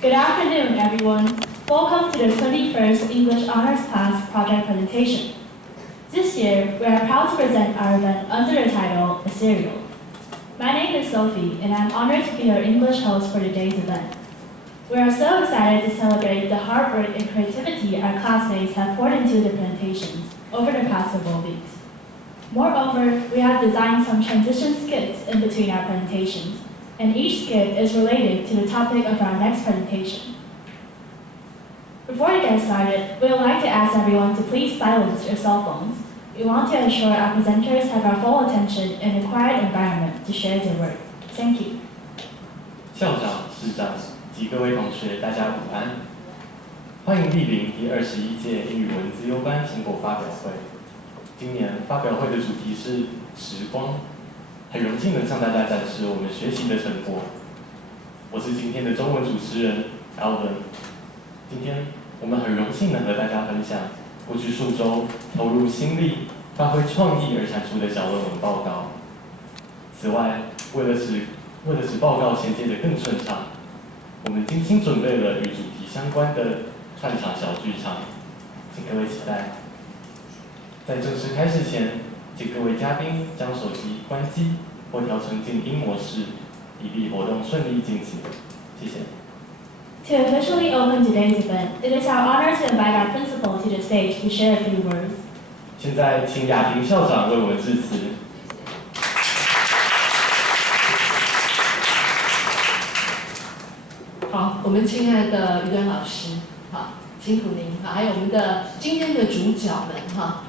Good afternoon, everyone. Welcome to the 21st English Honors Class project presentation. This year, we are proud to present our event under the title, A Serial. My name is Sophie, and I'm honored to be your English host for today's event. We are so excited to celebrate the hard work and creativity our classmates have poured into the presentations over the past several weeks. Moreover, we have designed some transition skits in between our presentations, and each skit is related to the topic of our next presentation. Before we get started, we would like to ask everyone to please silence your cell phones. We want to ensure our presenters have our full attention in a quiet environment to share their work. Thank you. 校长、市长及各位同学，大家午安！欢迎莅临第21届英语文资优班成果发表会。今年发表会的主题是时光，很荣幸能向大家展示我们学习的成果。我是今天的中文主持人 Alvin。今天我们很荣幸能和大家分享过去数周投入心力、发挥创意而产出的小论文报告。此外，为了使报告衔接得更顺畅，我们精心准备了与主题相关的串场小剧场，请各位期待。在正式开始前，请各位嘉宾将手机关机或调成静音模式，以利活动顺利进行。谢谢。To officially open today's event, it is our honor to invite our principal to the stage to share a few words. 现在请雅婷校长为我们致辞。好，我们亲爱的于端老师，好，辛苦您，好，还有我们的今天的主角们，哈，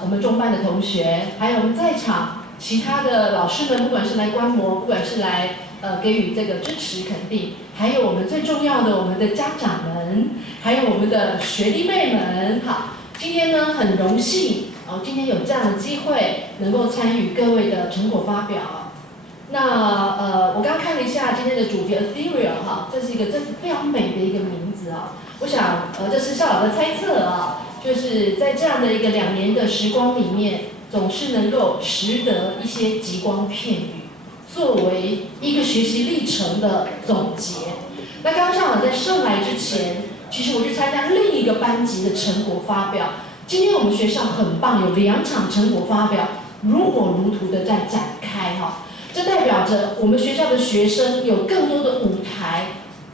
我们中班的同学，还有我们在场其他的老师们，不管是来观摩，不管是来给予这个支持肯定，还有我们最重要的我们的家长们，还有我们的学弟妹们，好，今天呢很荣幸，今天有这样的机会能够参与各位的成果发表。那我刚看了一下今天的主题 Ethereal 哈，这是非常美的一个名字啊。我想这是校长的猜测啊，就是在这样的一个2年的时光里面，总是能够拾得一些极光片语，作为一个学习历程的总结。那刚刚校长在上来之前，其实我去参加另一个班级的成果发表。今天我们学校很棒，有2场成果发表，如火如荼的在展开哈。这代表着我们学校的学生有更多的舞台，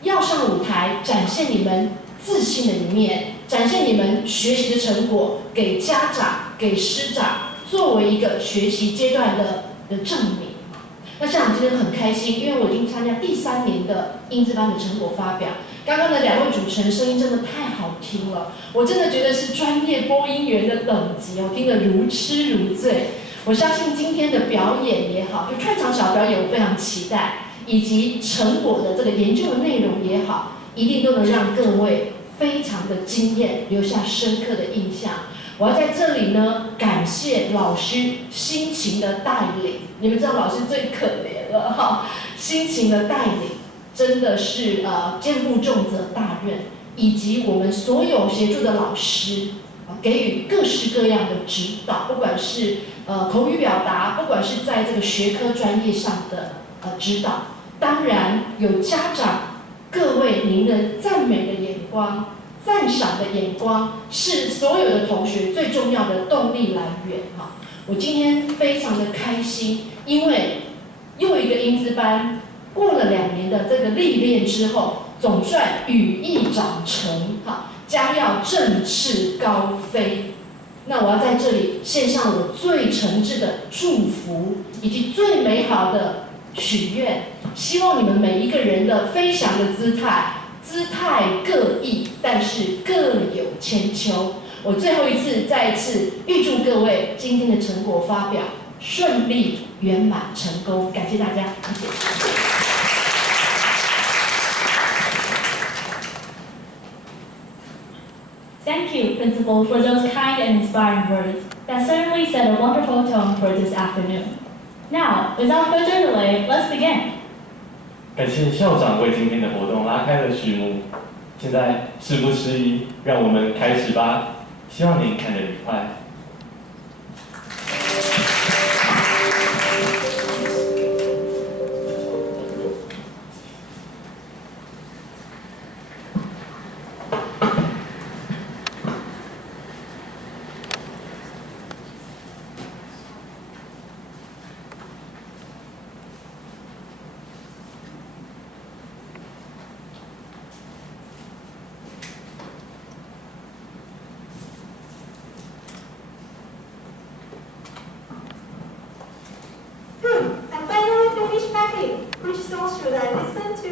要上舞台展现你们自信的一面，展现你们学习的成果，给家长、给师长作为一个学习阶段的证明。那校长今天很开心，因为我已经参加第3年的英资班的成果发表。刚刚的2位主持人声音真的太好听了，我真的觉得是专业播音员的等级，我听得如痴如醉。我相信今天的表演也好，就串场小表演，我非常期待，以及成果的这个研究的内容也好，一定都能让各位非常的惊艳，留下深刻的印象。我要在这里呢，感谢老师辛勤的带领。你们知道老师最可怜了哈，辛勤的带领真的是肩负重责大任，以及我们所有协助的老师。给予各式各样的指导，不管是口语表达，不管是在这个学科专业上的指导，当然有家长各位您的赞美的眼光、赞赏的眼光，是所有的同学最重要的动力来源哈。我今天非常的开心，因为又一个英资班过了2年的这个历练之后，总算羽翼长成哈。将要振翅高飞，那我要在这里献上我最诚挚的祝福，以及最美好的许愿。希望你们每一个人的飞翔的姿态各异，但是各有千秋。我最后再一次预祝各位今天的成果发表顺利圆满成功，感谢大家，谢谢。Thank you, Principal, for those kind and inspiring words that certainly set a wonderful tone for this afternoon. Now, without further delay, let's begin. 感谢校长为今天的活动拉开了序幕。现在事不迟疑，让我们开始吧。希望您看得愉快。Hey, which song should I listen to?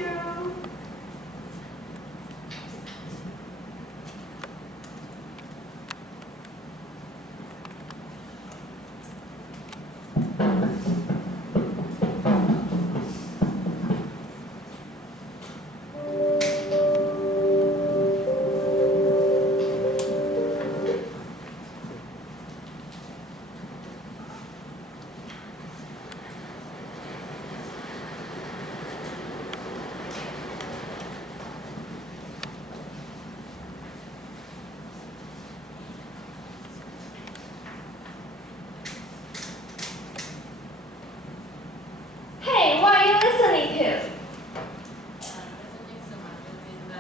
Hey, what are you listening to?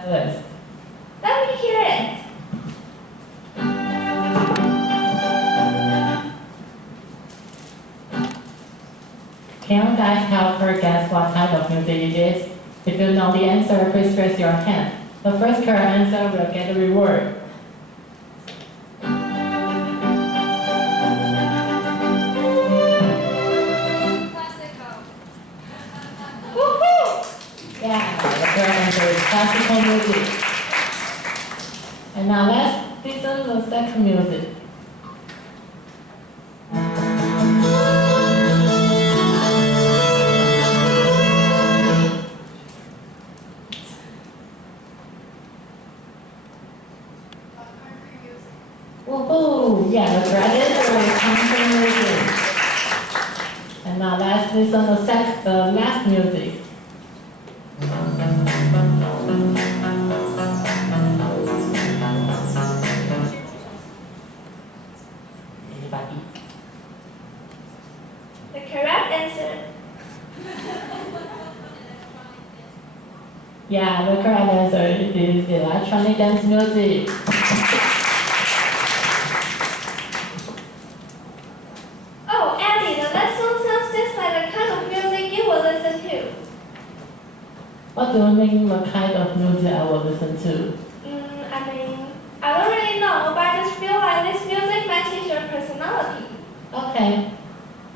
List. Let me hear it. Can you guys help her guess what type of music it is? If you know the answer, please raise your hand. The first correct answer will get a reward. Woohoo! Yeah, the correct answer is classical music. And now let's listen to the second music. Woohoo! Yeah, the correct answer is country music. And now let's listen to the last music. Anybody? The correct answer. Yeah, the correct answer is electronic dance music. Oh, Andy, the last song sounds just like the kind of music you will listen to. What do you mean the kind of music I will listen to? I don't really know, but I just feel like this music matches your personality. Okay.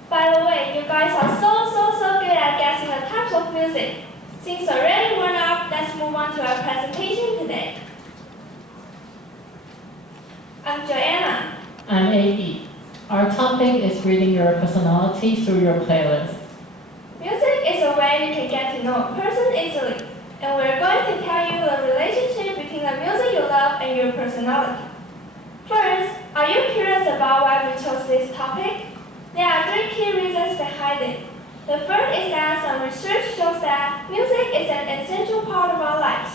By the way, you guys are so good at guessing the types of music. Since already warmed up, let's move on to our presentation today. I'm Joanna. I'm AE. Our topic is reading your personality through your playlist. Music is a way you can get to know a person easily, and we're going to tell you the relationship between the music you love and your personality. First, are you curious about why we chose this topic? There are 3 key reasons behind it. The first is that some research shows that music is an essential part of our lives,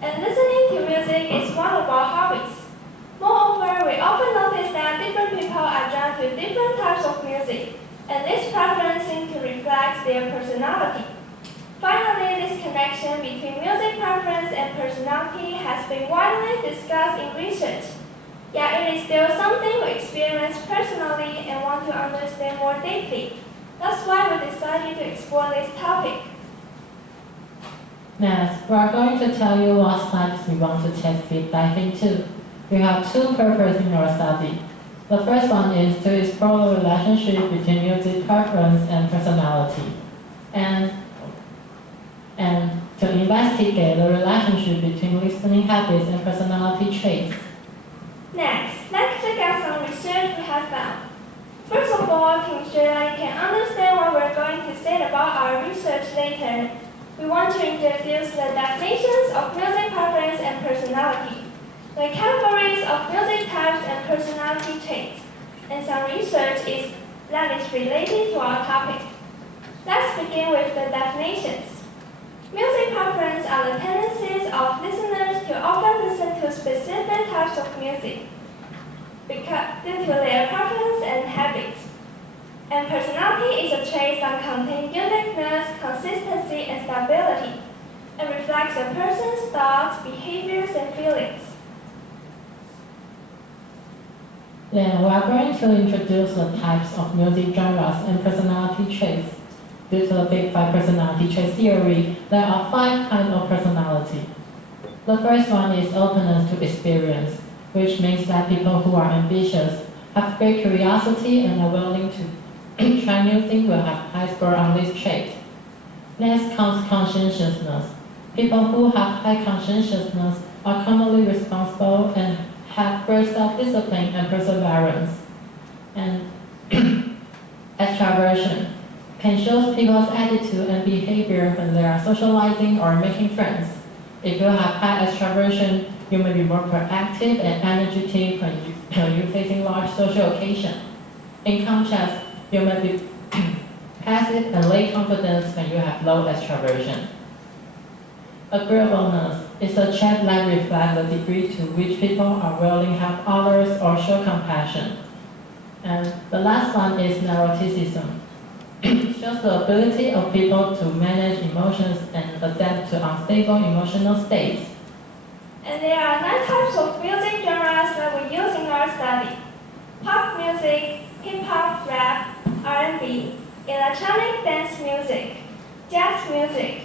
and listening to music is one of our hobbies. Moreover, we often notice that different people are drawn to different types of music, and this preference seems to reflect their personality. Finally, this connection between music preference and personality has been widely discussed in research. Yet it is still something we experience personally and want to understand more deeply. That's why we decided to explore this topic. Next, we are going to tell you what types we want to take deep dive into. We have 2 purposes in our study. The first one is to explore the relationship between music preference and personality, and to investigate the relationship between listening habits and personality traits. Next, let's check out some research we have found. First of all, to ensure that you can understand what we're going to say about our research later, we want to introduce the definitions of music preference and personality, the categories of music types and personality traits, and some research that is related to our topic. Let's begin with the definitions. Music preference are the tendencies of listeners to often listen to specific types of music due to their preference and habits. And personality is a trait that contains uniqueness, consistency, and stability, and reflects a person's thoughts, behaviors, and feelings. Then we are going to introduce the types of music genres and personality traits. Due to the Big 5 personality trait theory, there are 5 kinds of personality. The first one is openness to experience, which means that people who are ambitious, have great curiosity, and are willing to try new things will have high score on this trait. Next comes conscientiousness. People who have high conscientiousness are commonly responsible and have great self-discipline and perseverance. And extraversion can show people's attitude and behavior when they are socializing or making friends. If you have high extraversion, you may be more proactive and energetic when you're facing large social occasions. In contrast, you may be passive and lack confidence when you have low extraversion. Agreeableness is a trait that reflects the degree to which people are willing to help others or show compassion. And the last one is neuroticism. It shows the ability of people to manage emotions and adapt to unstable emotional states. And there are 9 types of music genres that we use in our study: pop music, hip-hop, rap, R&B, electronic dance music, jazz music,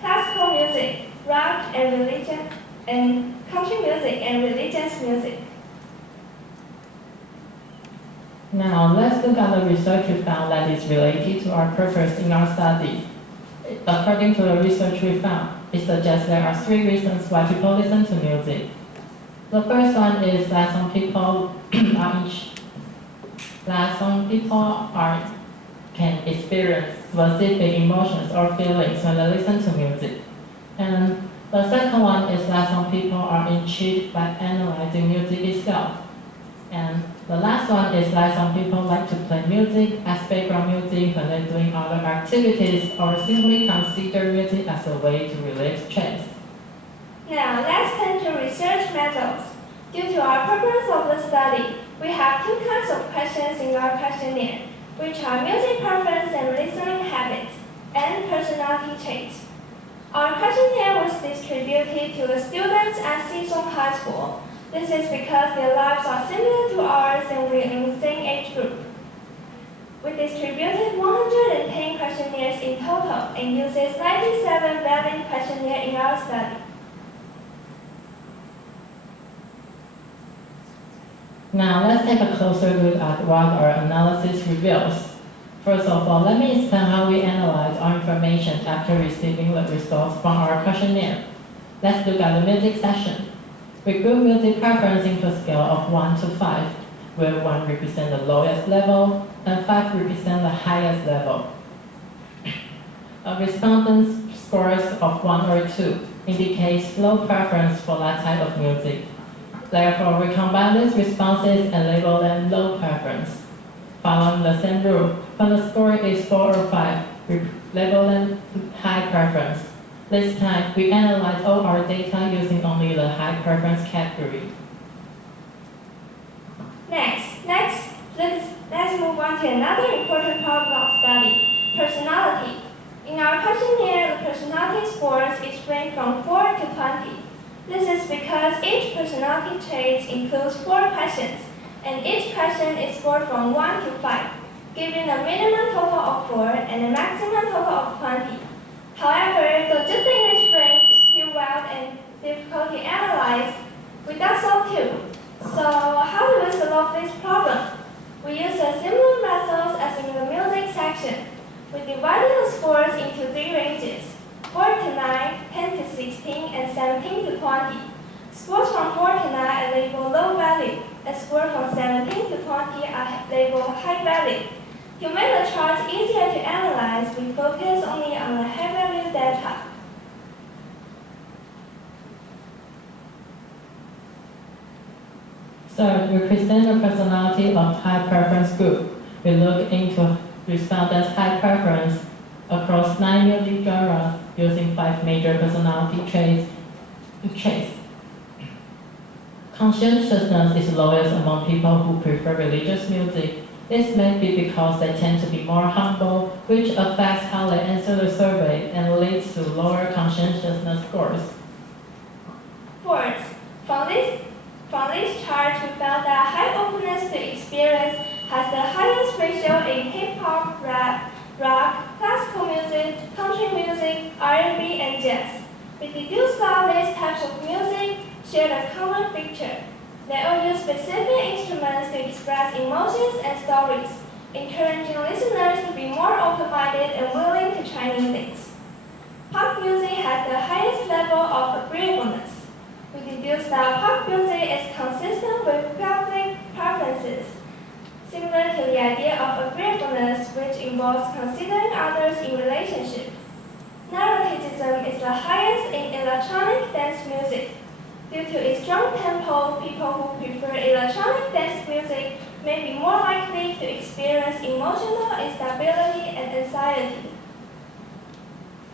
classical music, rock and religion, and country music and religious music. Now, let's look at the research we found that is related to our purpose in our study. According to the research we found, it suggests there are 3 reasons why people listen to music. The first one is that some people can experience specific emotions or feelings when they listen to music. And the second one is that some people are intrigued by analyzing music itself. And the last one is that some people like to play music as background music when they're doing other activities or simply consider music as a way to relieve stress. Now, let's turn to research methods. Due to our purpose of the study, we have 2 kinds of questions in our questionnaire, which are music preference and listening habits, and personality traits. Our questionnaire was distributed to the students at Xisong High School. This is because their lives are similar to ours and we're in the same age group. We distributed 110 questionnaires in total and uses 97 valid questionnaires in our study. Now, let's take a closer look at what our analysis reveals. First of all, let me explain how we analyze our information after receiving the results from our questionnaire. Let's look at the music section. We group music preference into a scale of 1 to 5, where 1 represents the lowest level and 5 represents the highest level. A respondent's scores of 1 or 2 indicates low preference for that type of music. Therefore, we combine these responses and label them low preference. Following the same rule, when the score is 4 or 5, we label them high preference. This time, we analyze all our data using only the high preference category. Let's move on to another important part of our study, personality. In our questionnaire, the personality scores is ranged from 4 to 20. This is because each personality trait includes 4 questions, and each question is scored from 1 to 5, giving a minimum total of 4 and a maximum total of 20. However, the due to English range is still wide and difficult to analyze, we thought so too. So how do we solve this problem? We use a similar method as in the music section. We divided the scores into 3 ranges: 4 to 9, 10 to 16, and 17 to 20. Scores from 4 to 9 are labeled low value, and scores from 17 to 20 are labeled high value. To make the charts easier to analyze, we focus only on the high value data. Third, we present the personality of high preference group. We look into respondents' high preference across 9 music genres using 5 major personality traits. Conscientiousness is lowest among people who prefer religious music. This may be because they tend to be more humble, which affects how they answer the survey and leads to lower conscientiousness scores. Fourth, from this chart, we found that high openness to experience has the highest ratio in hip-hop, rap, rock, classical music, country music, R&B, and jazz. We deduced that these types of music share a common feature. They all use specific instruments to express emotions and stories, encouraging listeners to be more open-minded and willing to try new things. has the highest level of agreeableness. We deduce that pop music is consistent with public preferences, similar to the idea of agreeableness, which involves considering others in relationships. Neuroticism is the highest in electronic dance music. Due to its strong tempo, people who prefer electronic dance music may be more likely to experience emotional instability and anxiety.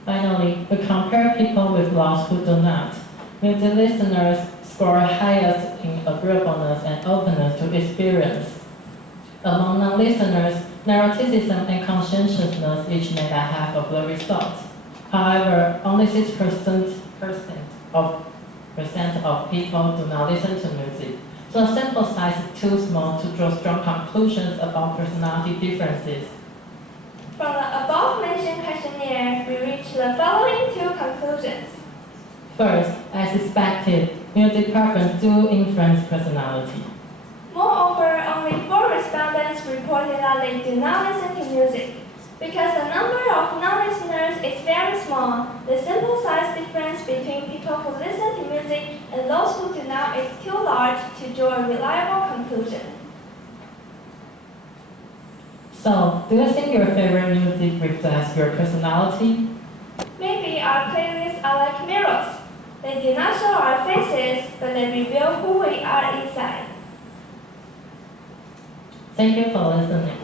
Finally, we compare people with those who do not. Music listeners score highest in agreeableness and openness to experience. Among non-listeners, neuroticism and conscientiousness each may not have a good result. However, only 6% of people do not listen to music, so a sample size is too small to draw strong conclusions about personality differences. From the above-mentioned questionnaire, we reach the following two conclusions. First, as expected, music preference do influence personality. Moreover, only 4 respondents reported that they do not listen to music. Because the number of non-listeners is very small, the sample size difference between people who listen to music and those who do not is too large to draw a reliable conclusion. So, do you think your favorite music reflects your personality? Maybe our playlists are like mirrors. They do not show our faces, but they reveal who we are inside. Thank you for listening.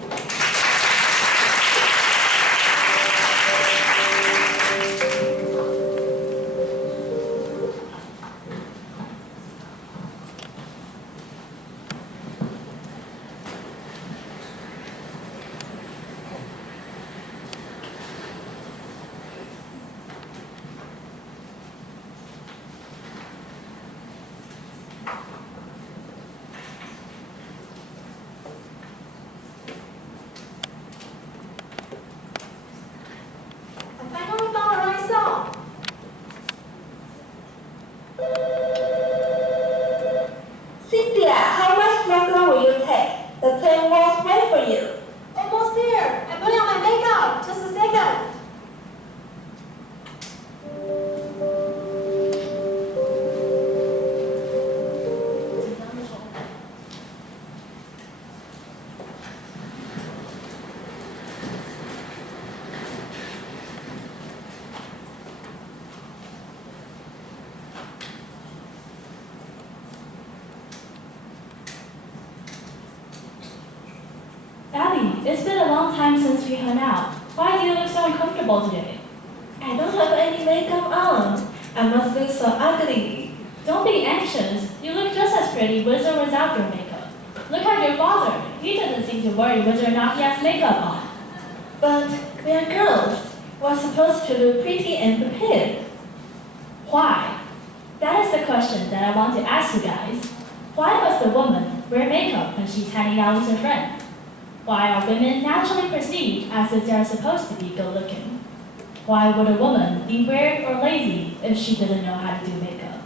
Cynthia, how much longer will you take? The plane won't wait for you. Almost there. I'm putting on my makeup. Just a second. Abby, it's been a long time since we hung out. Why do you look so uncomfortable today? I don't have any makeup on. I must look so ugly. Don't be anxious. You look just as pretty with or without your makeup. Look at your father. He doesn't seem to worry whether or not he has makeup on. But we are girls. We're supposed to look pretty and prepared. Why? That is the question that I want to ask you guys. Why must a woman wear makeup when she's hanging out with her friends? Why are women naturally perceived as if they are supposed to be good-looking? Why would a woman be weird or lazy if she didn't know how to do makeup?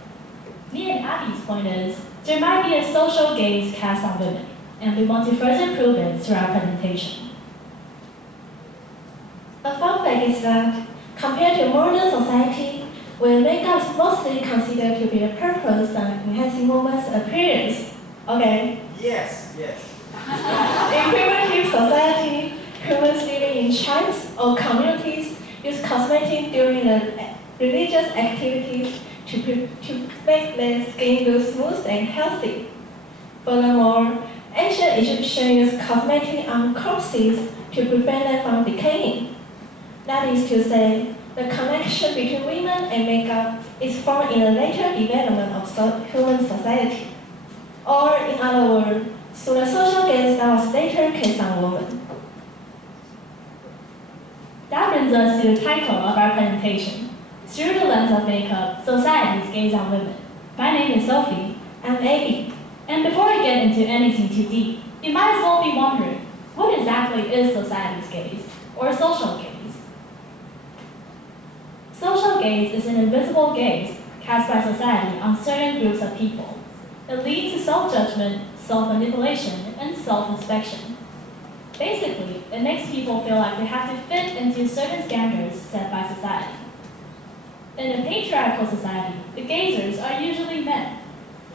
Me and Abby's point is, there might be a social gaze cast on women, and we want to further prove it through our presentation. A fun fact is that, compared to modern society, where makeup is mostly considered to be a purpose on enhancing women's appearance. Okay. Yes. In primitive society, humans living in tribes or communities use cosmetics during the religious activities to make their skin look smooth and healthy. Furthermore, ancient Egyptians used cosmetics on corpses to prevent them from decaying. That is to say, the connection between women and makeup is formed in the later development of human society. Or, in other words, through the social gaze that was later cast on women. That brings us to the title of our presentation, Through the Lens of Makeup, Society's Gaze on Women. My name is Sophie. I'm Abby. And before we get into anything too deep, you might as well be wondering, what exactly is society's gaze, or social gaze? Social gaze is an invisible gaze cast by society on certain groups of people. It leads to self-judgment, self-manipulation, and self-inspection. Basically, it makes people feel like they have to fit into certain standards set by society. In a patriarchal society, the gazers are usually men.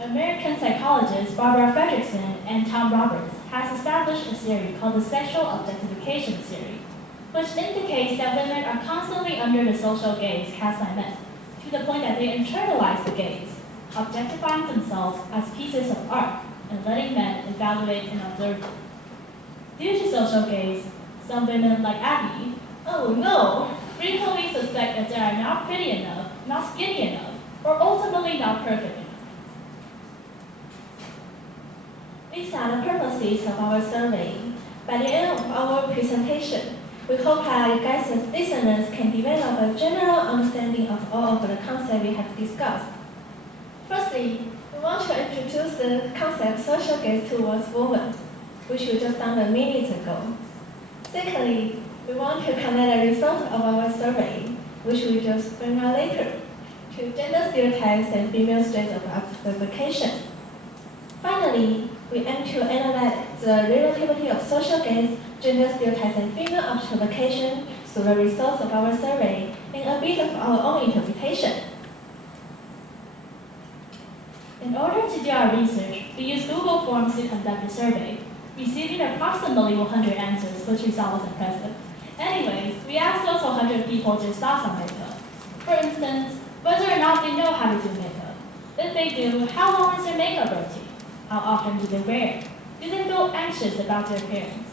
American psychologists Barbara Fredrickson and Tom Roberts has established a theory called the sexual objectification theory, which indicates that women are constantly under the social gaze cast by men, to the point that they internalize the gaze, objectifying themselves as pieces of art and letting men evaluate and observe them. Due to social gaze, some women like Abby, oh no, frequently suspect that they are not pretty enough, not skinny enough, or ultimately not perfect enough. These are the purposes of our survey. By the end of our presentation, we hope that you guys as listeners can develop a general understanding of all of the concepts we have discussed. Firstly, we want to introduce the concept social gaze towards women, which we just done a minute ago. Secondly, we want to connect the results of our survey, which we just bring out later, to gender stereotypes and female strengths of objectification. Finally, we aim to analyze the relativity of social gaze, gender stereotypes, and female objectification through the results of our survey and a bit of our own interpretation. In order to do our research, we used Google Forms to conduct the survey, receiving approximately 100 answers, which we saw was impressive. Anyways, we asked those 100 people their thoughts on makeup. For instance, whether or not they know how to do makeup. If they do, how long is their makeup routine? How often do they wear it? Do they feel anxious about their appearance?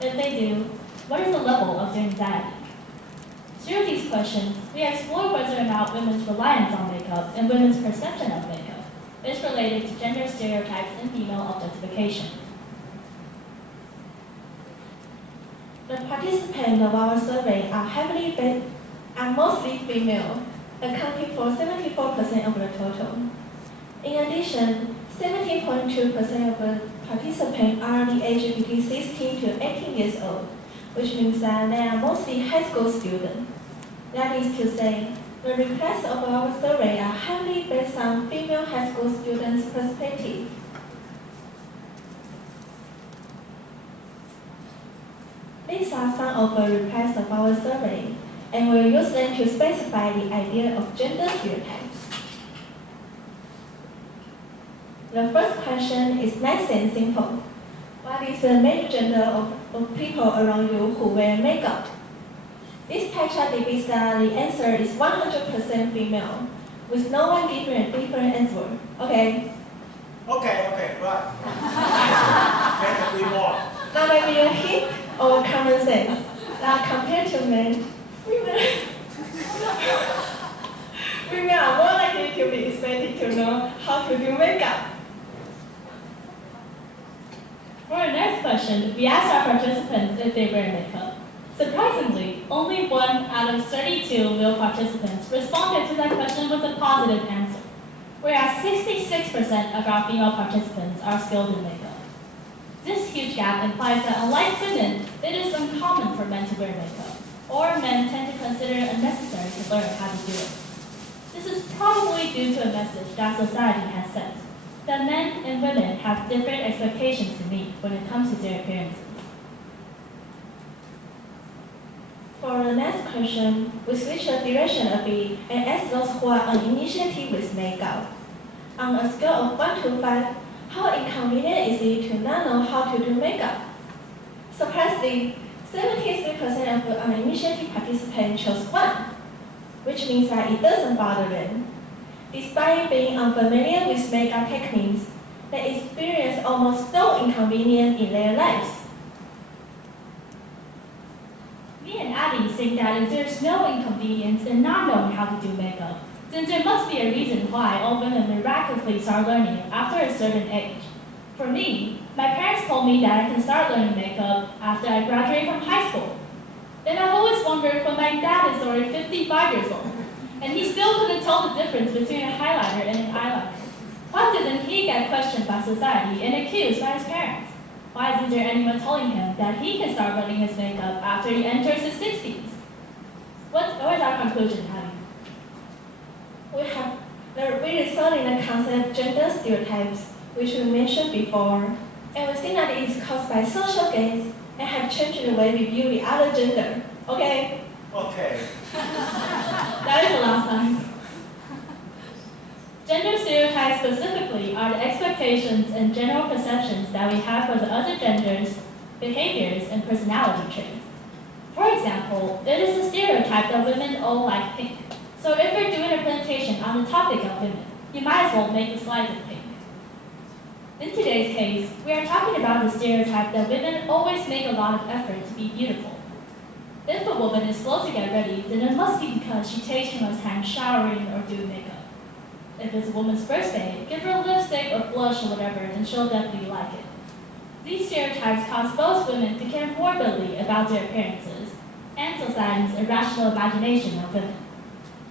If they do, what is the level of their anxiety? Through these questions, we explore whether or not women's reliance on makeup and women's perception of makeup is related to gender stereotypes and female objectification. The participants of our survey are mostly female, accounting for 74% of the total. In addition, 70.2% of the participants are the age between 16 to 18 years old, which means that they are mostly high school students. That is to say, the requests of our survey are heavily based on female high school students' perspective. These are some of the requests of our survey, and we'll use them to specify the idea of gender stereotypes. The first question is nice and simple. What is the major gender of people around you who wear makeup? This pie chart depicts that the answer is 100% female, with no one giving a different answer. Okay? Okay, right. Can we more? Now maybe a hint or common sense that compared to men, women are more likely to be expected to know how to do makeup. For our next question, we asked our participants if they wear makeup. Surprisingly, only 1 out of 32 male participants responded to that question with a positive answer, whereas 66% of our female participants are skilled in makeup. This huge gap implies that unlike women, it is uncommon for men to wear makeup, or men tend to consider it unnecessary to learn how to do it. This is probably due to a message that society has sent, that men and women have different expectations to meet when it comes to their appearances. For the next question, we switch the direction a bit and ask those who are on initiative with makeup. On a scale of 1 to 5, how inconvenient is it to not know how to do makeup? Surprisingly, 73% of the uninitiated participants chose 1, which means that it doesn't bother them. Despite being unfamiliar with makeup techniques, they experience almost no inconvenience in their lives. Me and Abby think that if there's no inconvenience in not knowing how to do makeup, then there must be a reason why all women miraculously start learning it after a certain age. For me, my parents told me that I can start learning makeup after I graduate from high school. Then I've always wondered when my dad is already 55 years old, and he still couldn't tell the difference between a highlighter and an eyeliner. Why doesn't he get questioned by society and accused by his parents? Why isn't there anyone telling him that he can start learning his makeup after he enters his 60s? What's our conclusion, Abby? We result in the concept gender stereotypes, which we mentioned before, and we think that it is caused by social gaze and have changed the way we view the other gender. Okay? Okay. That is the last time. specifically are the expectations and general perceptions that we have for the other genders, behaviors, and personality traits. For example, it is a stereotype that women all like pink. So if you're doing a presentation on the topic of women, you might as well make the slides in pink. In today's case, we are talking about the stereotype that women always make a lot of effort to be beautiful. If a woman is slow to get ready, then it must be because she takes too much time showering or doing makeup. If it's a woman's first day, give her lipstick or blush or whatever, and she'll definitely like it. These stereotypes cause both women to care morbidly about their appearances and society's irrational imagination of women.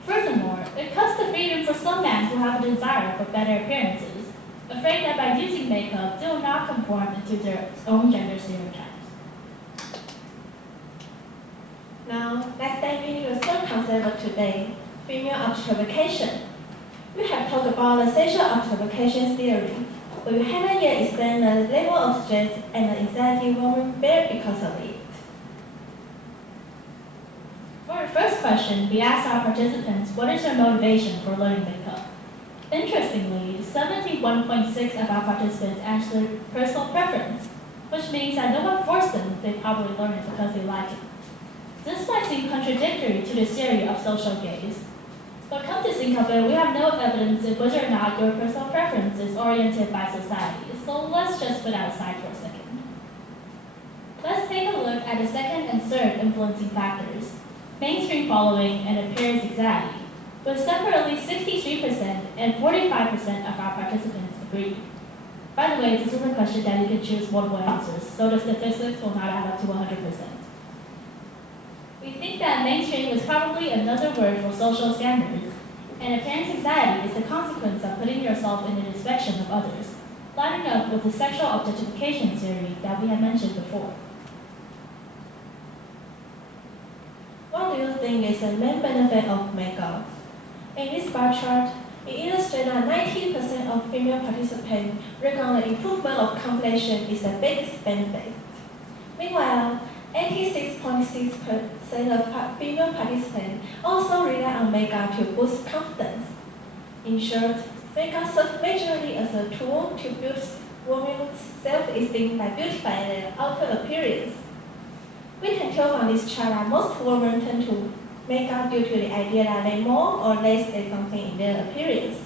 Furthermore, it cuts the freedom for some men who have a desire for better appearances, afraid that by using makeup, they will not conform into their own gender stereotypes. Now, let's dive into the third concept of today, female objectification. We have talked about the sexual objectification theory, but we haven't yet explained the level of stress and the anxiety women bear because of it. For our first question, we asked our participants what is their motivation for learning makeup. Interestingly, 71.6% of our participants answered personal preference, which means that no one forced them, they probably learn it because they like it. This might seem contradictory to the theory of social gaze, but come to think of it, we have no evidence of whether or not your personal preference is oriented by society, so let's just put that aside for a second. Let's take a look at the second and third influencing factors, mainstream following and appearance anxiety, with separately 63% and 45% of our participants agree. By the way, this is a question that you can choose multiple answers, so the statistics will not add up to 100%. We think that mainstream is probably another word for social standards, and appearance anxiety is the consequence of putting yourself in the inspection of others, lining up with the sexual objectification theory that we had mentioned before. What do you think is the main benefit of makeup? In this bar chart, it illustrates that 90% of female participants reckon the improvement of complexion is the biggest benefit. Meanwhile, 86.6% of female participants also rely on makeup to boost confidence. In short, makeup serves majorly as a tool to build women's self-esteem by beautifying their outer appearance. We can tell from this chart that most women turn to makeup due to the idea that they more or less add something in their appearance.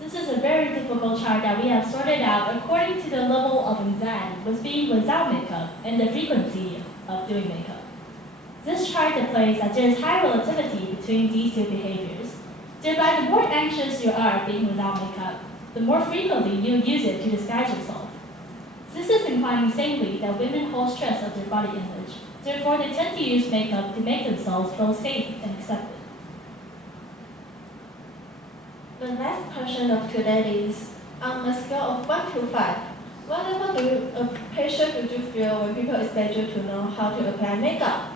This is a very difficult chart that we have sorted out according to the level of anxiety with being without makeup and the frequency of doing makeup. This chart displays that there is high relativity between these two behaviors. Thereby, the more anxious you are being without makeup, the more frequently you use it to disguise yourself. This is implying sanely that women hold stress of their body image. Therefore, they tend to use makeup to make themselves feel safe and accepted. The last question of today is, on a scale of 1 to 5, what level of pressure do you feel when people expect you to know how to apply makeup?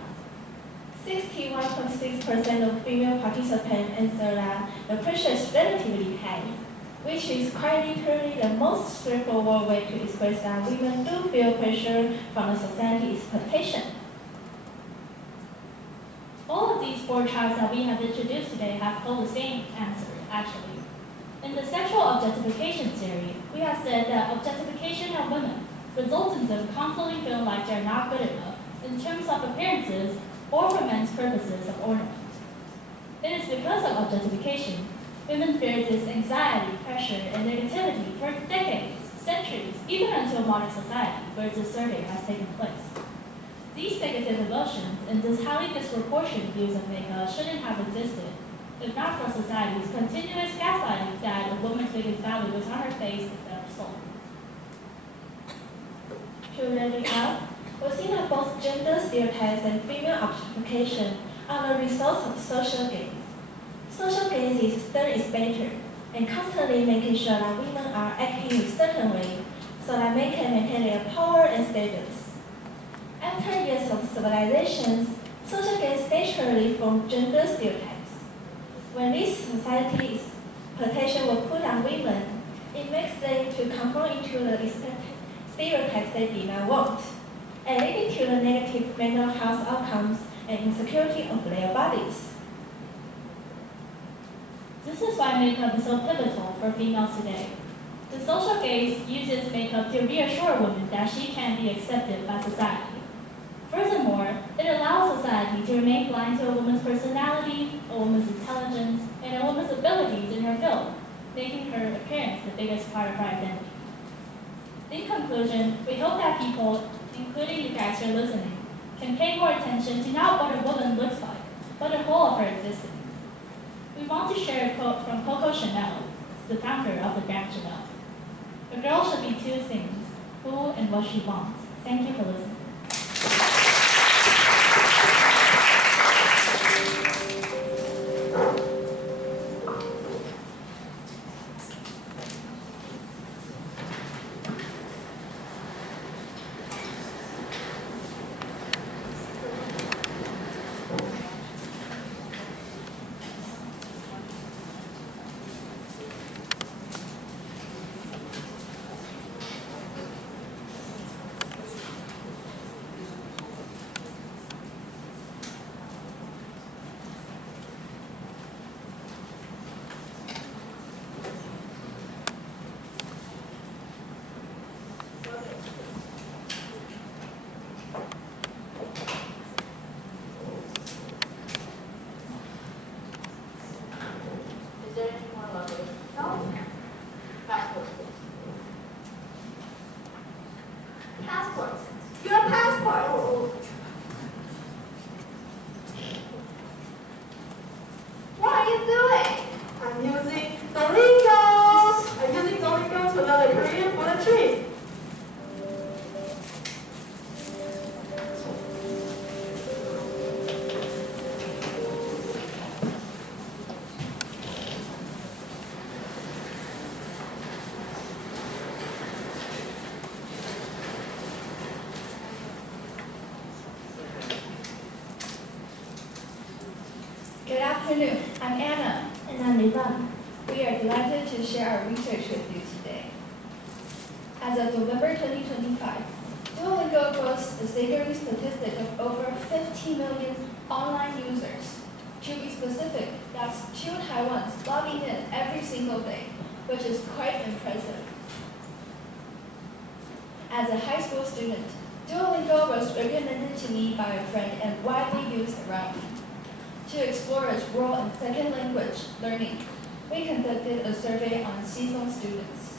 61.6% of female participants answered that the pressure is relatively high, which is quite literally the most straightforward way to express that women do feel pressure from the society expectation. All of these four charts that we have introduced today have told the same answer, actually. In the sexual objectification theory, we have said that objectification of women results in them constantly feeling like they're not good enough in terms of appearances or for men's purposes of ornament. It is because of objectification, women fear this anxiety, pressure, and negativity for decades, centuries, even until modern society, where this survey has taken place. These negative emotions and this highly disproportionate views of makeup shouldn't have existed if not for society's continuous gaslighting that a woman's biggest value is on her face instead of soul. To wrap it up, we've seen that both gender stereotypes and female objectification are the results of social gaze. Social gaze is self-explanatory and constantly making sure that women are acting in a certain way so that men can maintain their power and status. After years of civilizations, social gaze naturally formed gender stereotypes. When this society's expectation was put on women, it makes them to conform into the stereotypes they did not want, and leading to the negative mental health outcomes and insecurity of their bodies. This is why makeup is so pivotal for females today. The social gaze uses makeup to reassure women that she can be accepted by society. Furthermore, it allows society to remain blind to a woman's personality, a woman's intelligence, and a woman's abilities in her field, making her appearance the biggest part of her identity. In conclusion, we hope that people, including you guys who are listening, can pay more attention to not what a woman looks like, but the whole of her existence. We want to share a quote from Coco Chanel, the founder of the brand Chanel. A girl should be two things, who and what she wants. Thank you for listening. Is there any more luggage? No. Passport. Passport. Your passport. What are you doing? I'm using Duolingo. I'm using Duolingo to learn Korean for the trip. Good afternoon. I'm Anna. And I'm Livan. We are delighted to share our research with you today. As of November 2025, Duolingo boasts a staggering statistic of over 50 million online users. To be specific, that's 2 Taiwans logging in every single day, which is quite impressive. As a high school student, Duolingo was recommended to me by a friend and widely used around me. To explore its role in second language learning, we conducted a survey on Xisong students.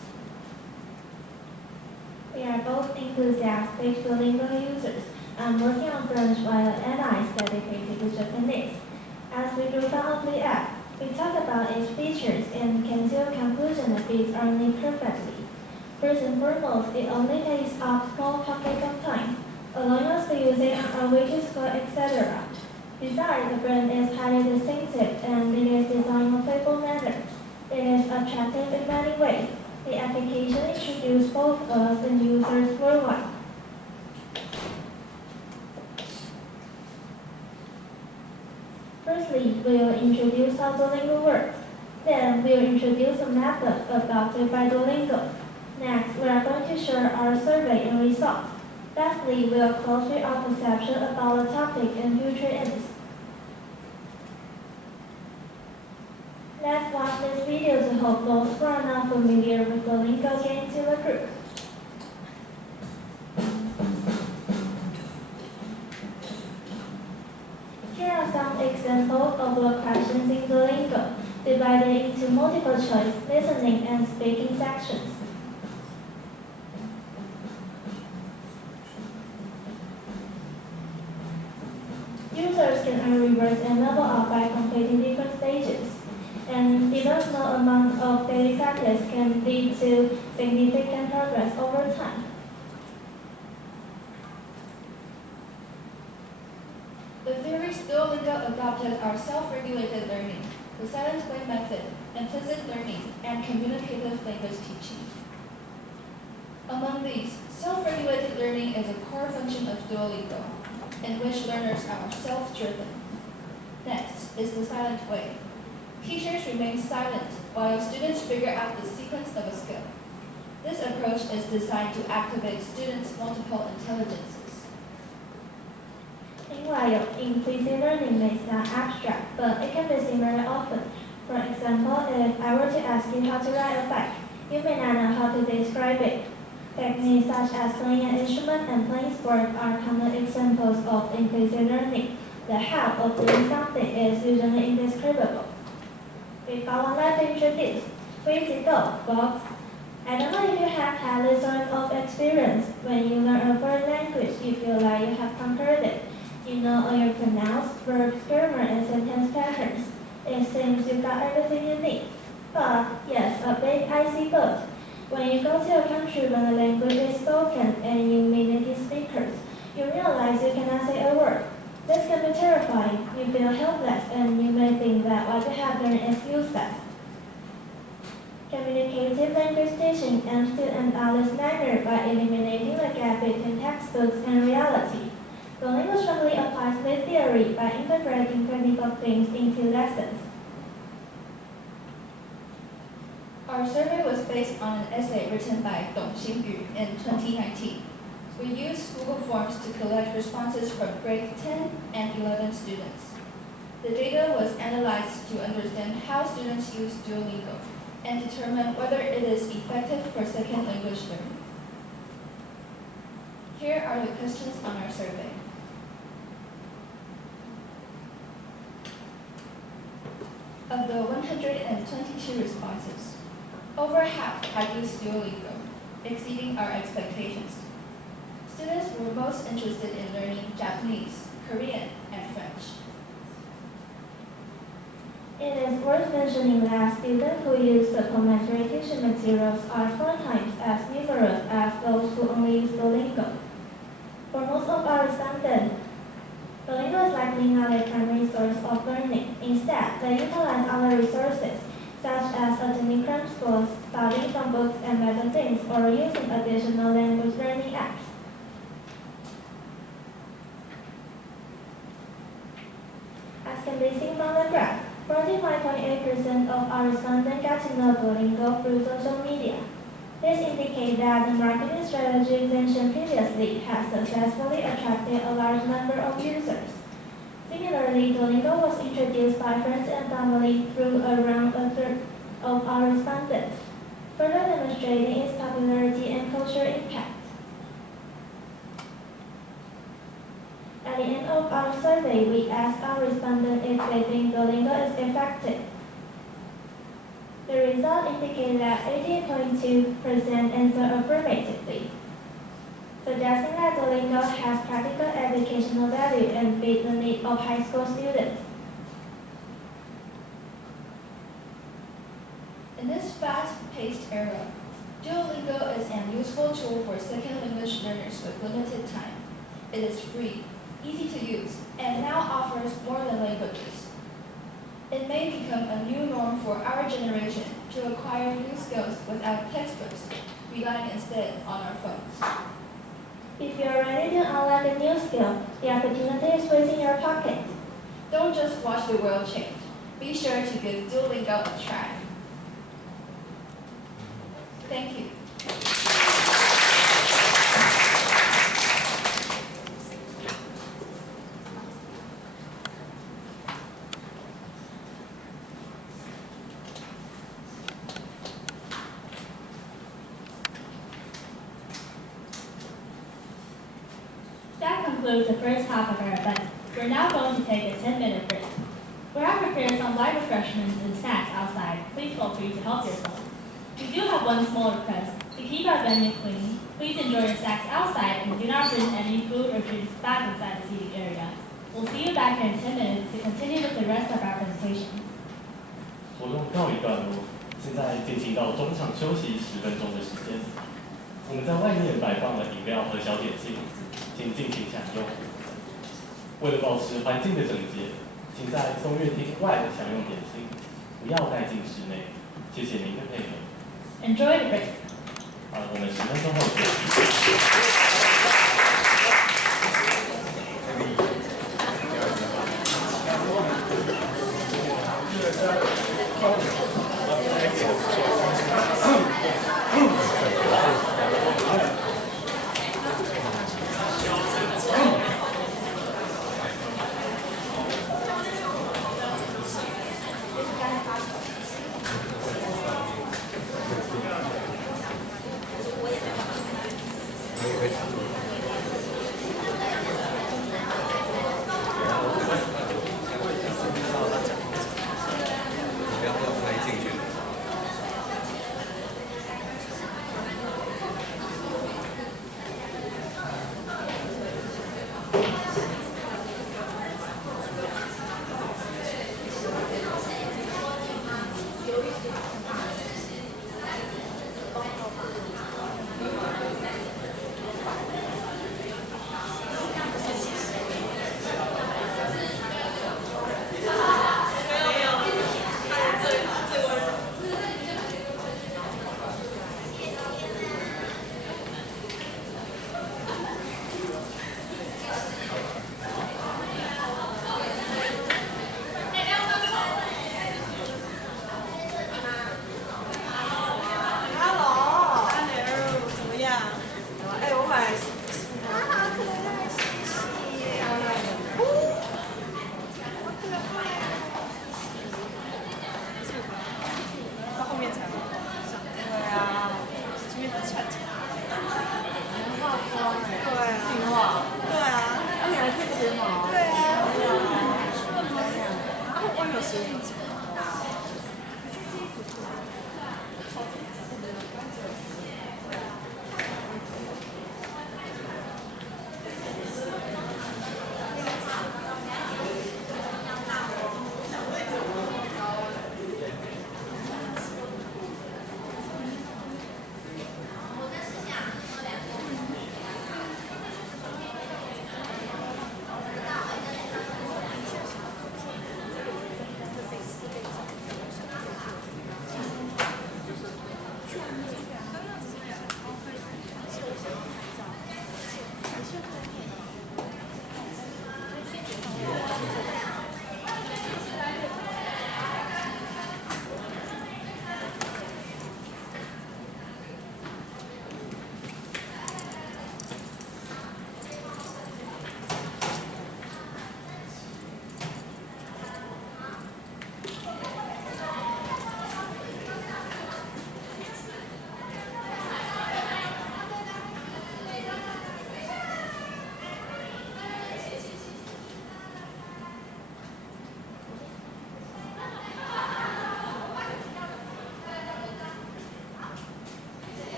We are both enthusiastic Duolingo users and working on branch while Anna is dedicated to Japanese. As we profoundly app, we talk about its features and can to a conclusion that it's only perfectly. First and foremost, it only takes up small pockets of time, allowing us to use it on our way to school, etc. Besides, the brand is highly distinctive and it is designed in a playful manner. It is attractive in many ways. The application introduced both us and users worldwide. Firstly, we'll introduce how Duolingo works. Then, we'll introduce a method adopted by Duolingo. Next, we are going to share our survey and results. Lastly, we'll close with our perception about the topic and future aims. Let's watch this video to help those who are not familiar with Duolingo get into the group. Here are some examples of the questions in Duolingo, divided into multiple choice, listening, and speaking sections. Users can earn rewards and level up by completing different stages. And even small amount of daily practice can lead to significant progress over time. The theories Duolingo adopted are self-regulated learning, the silent way method, implicit learning, and communicative language teaching. Among these, self-regulated learning is a core function of Duolingo, in which learners are self-driven. Next is the silent way. Teachers remain silent while students figure out the sequence of a skill. This approach is designed to activate students' multiple intelligences. Meanwhile, implicit learning may sound abstract, but it can be seen very often. For example, if I were to ask you how to ride a bike, you may not know how to describe it. Techniques such as playing an instrument and playing sports are common examples of implicit learning. The how of doing something is usually indescribable. We follow that to introduce. Where to go, folks? I don't know if you have had this sort of experience. When you learn a foreign language, you feel like you have conquered it. You know all your pronouns, verbs, grammar, and sentence patterns. It seems you've got everything you need. But, yes, a big icy but. When you go to a country when the language is spoken and you meet native speakers, you realize you cannot say a word. This can be terrifying. You feel helpless and you may think that what you have learned is useless. Communicative language teaching aims to end this nightmare by eliminating the gap between textbooks and reality. Duolingo strongly applies this theory by integrating practical things into lessons. Our survey was based on an essay written by Dong Xingyu in 2019. We used Google Forms to collect responses from grade 10 and 11 students. The data was analyzed to understand how students use Duolingo and determine whether it is effective for second language learning. Here are the questions on our survey. Of the 122 responses, over half had used Duolingo, exceeding our expectations. Students were most interested in learning Japanese, Korean, and French. It is worth mentioning that students who use supplementary teaching materials are 4 times as numerous as those who only use Duolingo. For most of our respondents, Duolingo is likely not a primary source of learning. Instead, they utilize other resources, such as attending cram schools, studying from books and magazines, or using additional language learning apps. As can be seen from the graph, 45.8% of our respondents got to know Duolingo through social media. This indicates that the marketing strategy mentioned previously has successfully attracted a large number of users. Similarly, Duolingo was introduced by friends and family through around a third of our respondents, further demonstrating its popularity and cultural impact. At the end of our survey, we asked our respondents if they think Duolingo is effective. The result indicated that 88.2% answered affirmatively, suggesting that Duolingo has practical educational value and meets the need of high school students. In this fast-paced era, Duolingo is an useful tool for second language learners with limited time. It is free, easy to use, and now offers more than languages. It may become a new norm for our generation to acquire new skills without textbooks, relying instead on our phones. If you are ready to unlock a new skill, the opportunity is within your pocket. Don't just watch the world change. Be sure to give Duolingo a try. Thank you. That concludes the first half of our event. We're now going to take a 10-minute break. We have prepared some light refreshments and snacks outside. Please feel free to help yourself. We do have one small request. To keep our venue clean, please enjoy your snacks outside and do not bring any food or drinks back inside the seating area. We'll see you back here in 10 minutes to continue with the rest of our presentation. 活动告一段落，现在进行到中场休息10分钟的时间。我们在外面摆放了饮料和小点心，请尽情享用。为了保持环境的整洁，请在松乐厅外享用点心，不要带进室内。谢谢您的配合。Enjoy the break. 我们10分钟后见。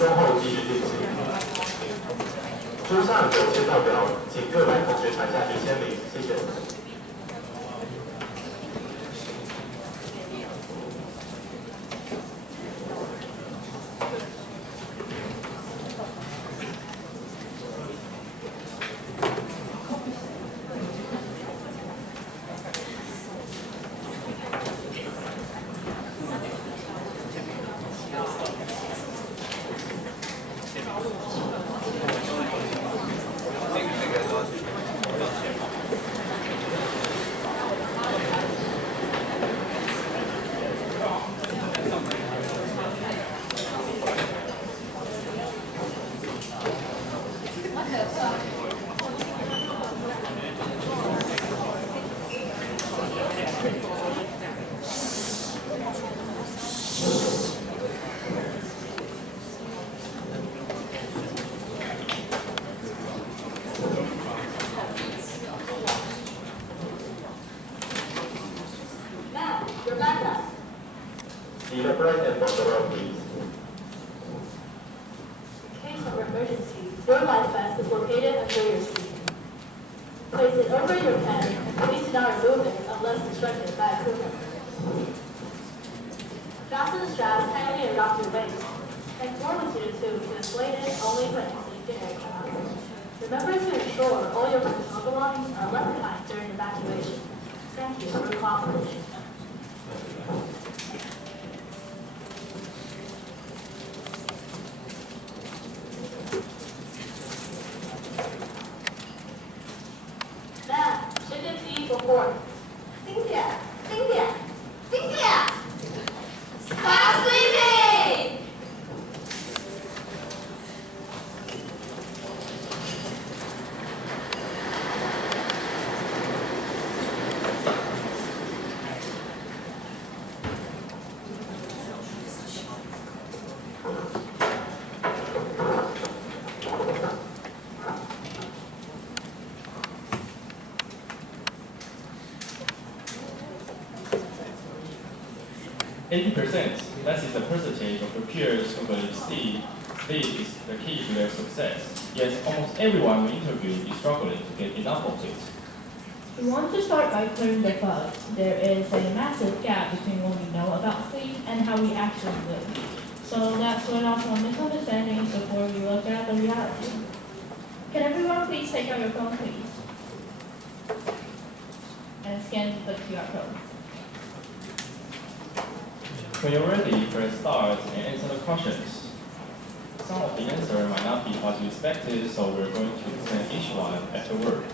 钟后继续进行。桌上有签到表，请各位同学传下去签名，谢谢。Your life vest is located under your seat. Place it over your head. Please do not remove it unless instructed by a crew member. Fasten the straps tightly around your waist. Conform with you to inflate it only when safety aircraft. Remember to ensure all your personal belongings are left behind during evacuation. Thank you for your cooperation. Before. Cynthia! Cynthia! Cynthia! Stop sleeping! That is the percentage of the peers who believe sleep is the key to their success. Yet almost everyone we interviewed is struggling to get enough of it. We want to start by clearing the bugs. There is a massive gap between what we know about sleep and how we actually live. So let's sort out some misunderstandings before we look at the reality. Can everyone please take out your phone, please? And scan the QR code. When you're ready, press start and answer the questions. Some of the answers might not be what you expected, so we're going to explain each one afterward.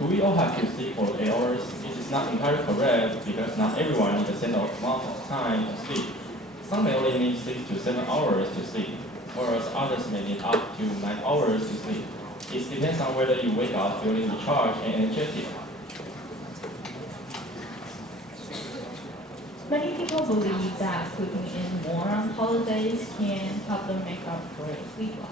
Do we all have to sleep for 8 hours? It is not entirely correct because not everyone needs the same amount of time to sleep. Some may only need 6 to 7 hours to sleep, whereas others may need up to 9 hours to sleep. It depends on whether you wake up feeling recharged and energetic. Many people believe that sleeping in more on holidays can help them make up for sleep loss.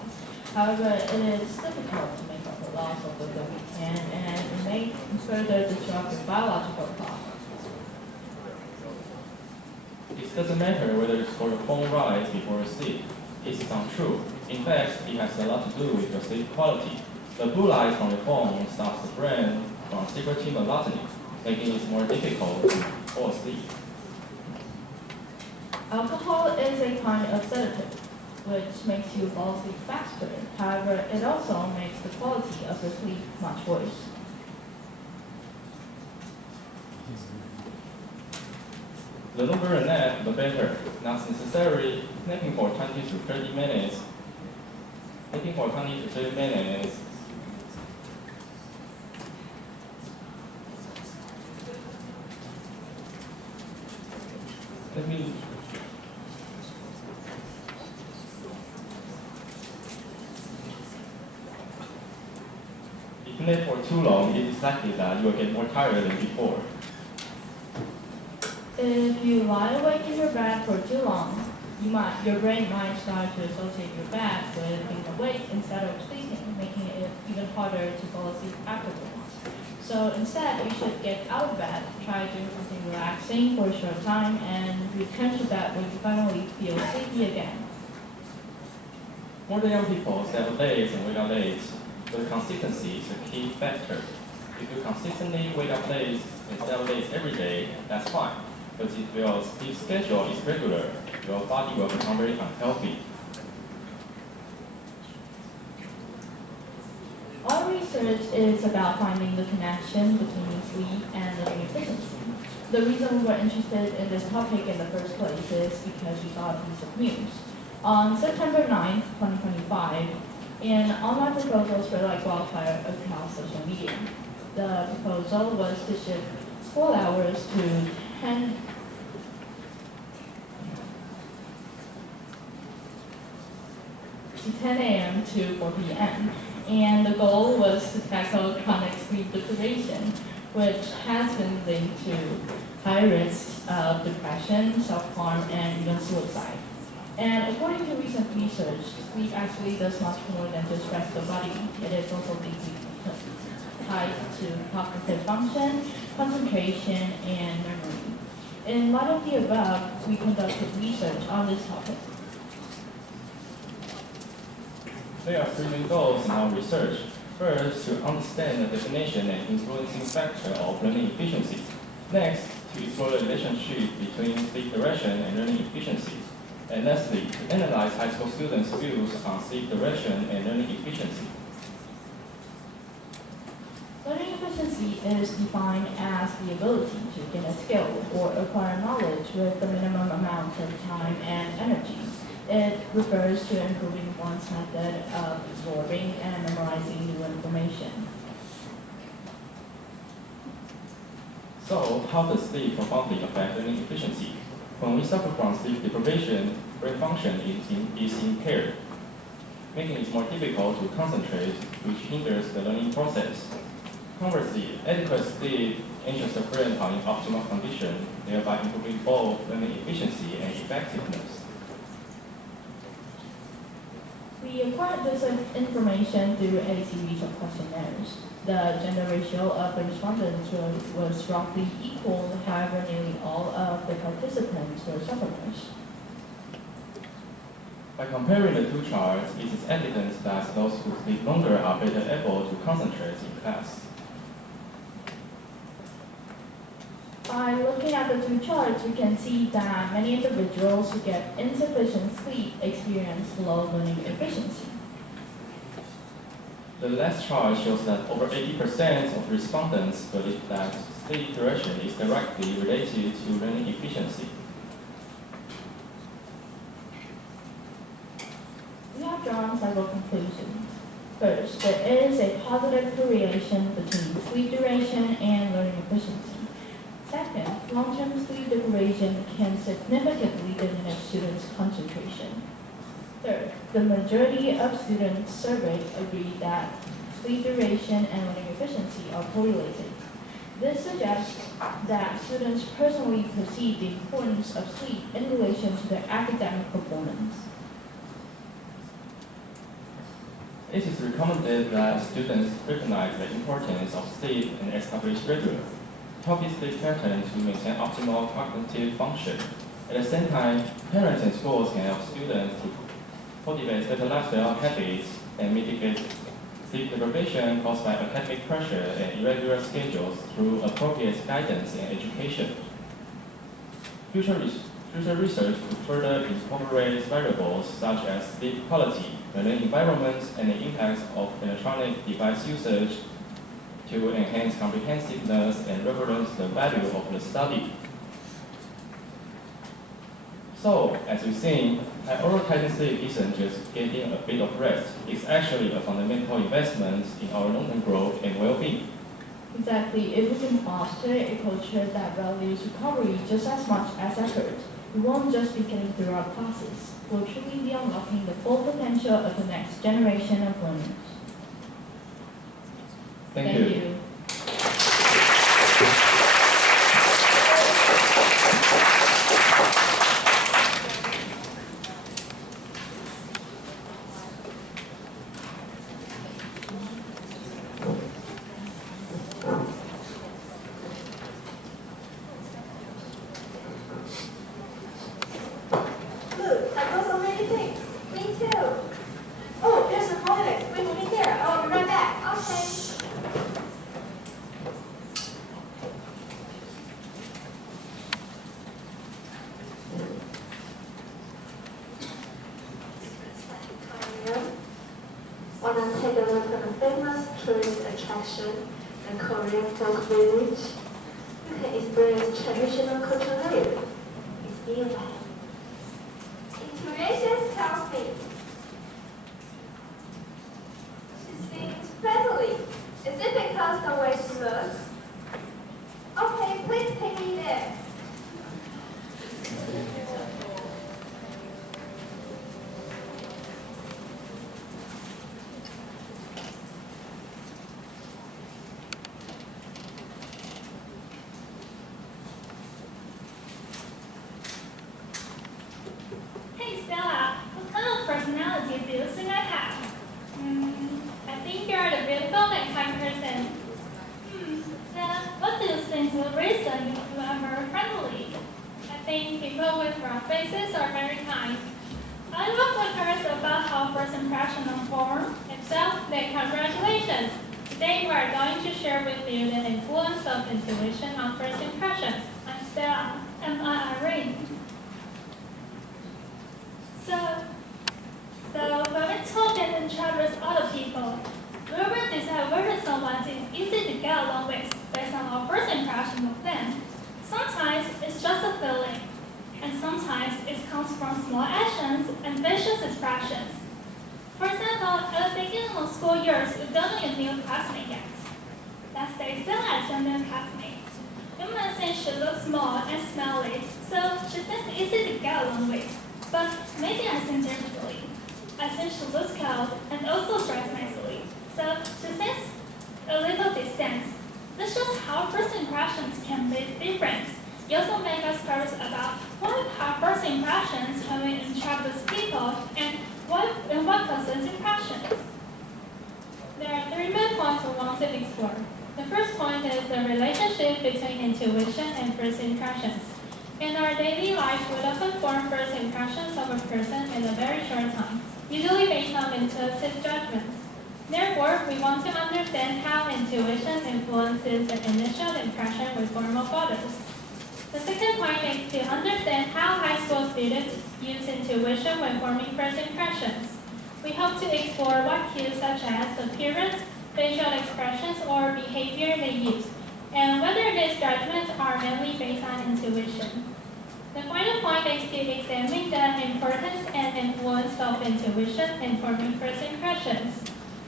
However, it is difficult to make up the loss over the weekend, and it may further disrupt your biological clock. It's It doesn't matter whether you score your phone right before you sleep. This is untrue. In fact, it has a lot to do with your sleep quality. The blue light from your phone stops the brain from secreting monotony, making it more difficult to fall asleep. Alcohol is a kind of sedative, which makes you fall asleep faster. However, it also makes the quality of your sleep much worse. The longer a nap, the better. Not necessarily napping for 20 to 30 minutes. Napping for 20 to 30 minutes. If you nap for too long, it is likely that you will get more tired than before. If you lie awake in your bed for too long, your brain might start to associate your bed with being awake instead of sleeping, making it even harder to fall asleep afterwards. So instead, you should get out of bed, try doing something relaxing for a short time, and return to bed when you finally feel sleepy again. Modern young people stay up late and wake up late, but consistency is a key factor. If you consistently wake up late and stay up late every day, that's fine. But if your sleep schedule is regular, your body will become very unhealthy. Our research is about finding the connection between sleep and learning efficiency. The reason we were interested in this topic in the first place is because we saw a piece of news. On September 9, 2025, an online proposal spread like wildfire across social media. The proposal was to shift school hours to 10 a.m. to 4 p.m. And the goal was to tackle chronic sleep deprivation, which has been linked to high risks of depression, self-harm, and even suicide. And according to recent research, sleep actually does much more than just rest the body. It is also deeply tied to cognitive function, concentration, and memory. In light of the above, we conducted research on this topic. There are three main goals in our research. First, to understand the definition and influencing factor of learning efficiency. Next, to explore the relationship between sleep duration and learning efficiency. And lastly, to analyze high school students' views on sleep duration and learning efficiency. Learning efficiency is defined as the ability to gain a skill or acquire knowledge with the minimum amount of time and energy. It refers to improving one's method of absorbing and memorizing new information. So, how does sleep profoundly affect learning efficiency? When we suffer from sleep deprivation, brain function is impaired, making it more difficult to concentrate, which hinders the learning process. Conversely, adequate sleep ensures the brain are in optimal condition, thereby improving both learning efficiency and effectiveness. We acquired this information through a series of questionnaires. The gender ratio of the respondents was roughly equal, however, nearly all of the participants were sufferers. By comparing the two charts, it is evident that those who sleep longer are better able to concentrate in class. By looking at the two charts, we can see that many individuals who get insufficient sleep experience low learning efficiency. The last chart shows that over 80% of respondents believe that sleep duration is directly related to learning efficiency. We have drawn several conclusions. First, there is a positive correlation between sleep duration and learning efficiency. Second, long-term sleep deprivation can significantly diminish students' concentration. Third, the majority of students surveyed agree that sleep duration and learning efficiency are correlated. This suggests that students personally perceive the importance of sleep in relation to their academic performance. It is recommended that students recognize the importance of sleep and establish regular, healthy sleep patterns to maintain optimal cognitive function At the same time, parents and schools can help students to cultivate better lifestyle habits and mitigate sleep deprivation caused by academic pressure and irregular schedules through appropriate guidance and education. Future research to further incorporate variables such as sleep quality, learning environment, and the impacts of electronic device usage to enhance comprehensiveness and represent the value of the study. So, as you've seen, prioritizing sleep isn't just getting a bit of rest. It's actually a fundamental investment in our long-term growth and well-being. Exactly. If we can foster a culture that values recovery just as much as effort, we won't just be getting through our classes. We'll truly be unlocking the full potential of the next generation of learners. Thank you. Look, I got so many things. Me too. Oh, there's a project. Wait for me there. I'll be right back. Okay. Wanna take a look at a famous tourist attraction, the Korean folk village? You can experience traditional culture there. It's beautiful. Intuition tells me. She seems friendly. Is it because the way she looks? Okay, please take me there. Hey Stella, what kind of personality do you think I have? I think you're the beautiful and kind person. Then what do you think is the reason you are very friendly? I think people with round faces are very kind. I also curious about how first impressions are formed. If so, then congratulations. Today we are going to share with you the influence of intuition on first impressions. I'm Stella. And I'm Irene. So when we talk and interact with other people, we will decide whether someone is easy to get along with based on our first impression of them. Sometimes it's just a feeling, and sometimes it comes from small actions and vicious expressions. For example, at the beginning of school years, you don't know your new classmate yet. Let's say Stella is your new classmate. You might think she looks small and smelly, so she seems easy to get along with. But maybe I think differently. I think she looks cold and also dresses nicely, so she seems a little distant. This shows how first impressions can be different. It also makes us curious about what are first impressions when we interact with people and what causes impressions. There are three main points we want to explore. The first point is the relationship between intuition and first impressions. In our daily life, we often form first impressions of a person in a very short time, usually based on intuitive judgments. Therefore, we want to understand how intuition influences the initial impression we form of others. The second point is to understand how high school students use intuition when forming first impressions. We hope to explore what cues such as appearance, facial expressions, or behavior they use, and whether these judgments are mainly based on intuition. The final point is to examine the importance and influence of intuition in forming first impressions.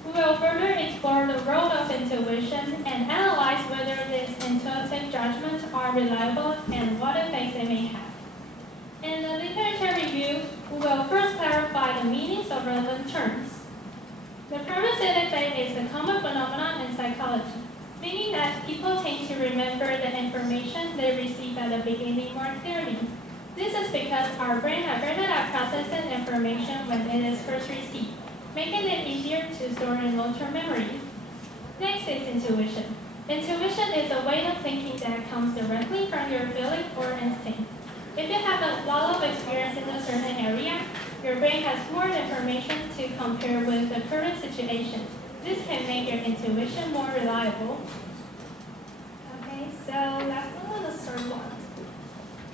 We will further explore the role of intuition and analyze whether these intuitive judgments are reliable and what effects they may have. In the literature review, we will first clarify the meanings of relevant terms. The pervasive effect is a common phenomenon in psychology, meaning that people tend to remember the information they receive at the beginning more clearly. This is because our brain are better at processing information when it is first received, making it easier to store in long-term memory. Next is intuition. Intuition is a way of thinking that comes directly from your feeling or instinct. If you have a lot of experience in a certain area, your brain has more information to compare with the current situation. This can make your intuition more reliable. Okay, so let's look at the third one.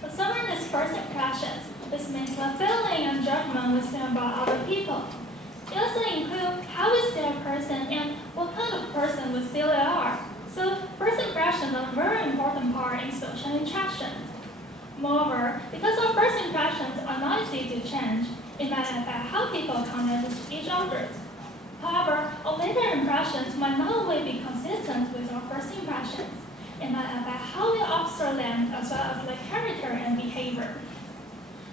The summary is first impressions. This means the feeling and judgment we think about other people. It also includes how we see a person and what kind of person we feel they are. So first impressions are a very important part in social interaction. Moreover, because our first impressions are not easy to change, it might affect how people connect with each other. However, our later impressions might not always be consistent with our first impressions. It might affect how we observe them as well as their character and behavior.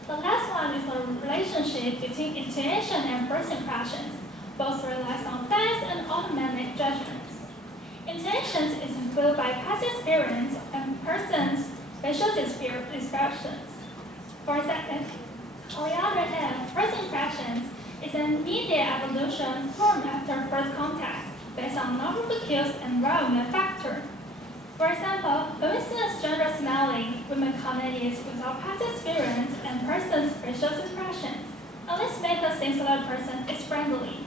The last one is the relationship between intuition and first impressions. Both relies on facts and automatic judgments. Intuition is influenced by past experience and person's facial expressions. For example, on the other hand, first impressions is an immediate evolution formed after first contact based on number of cues and environment factor. For example, when we see a stranger smiling, we may connect it with our past experience and person's facial expressions, and this makes us think that person is friendly.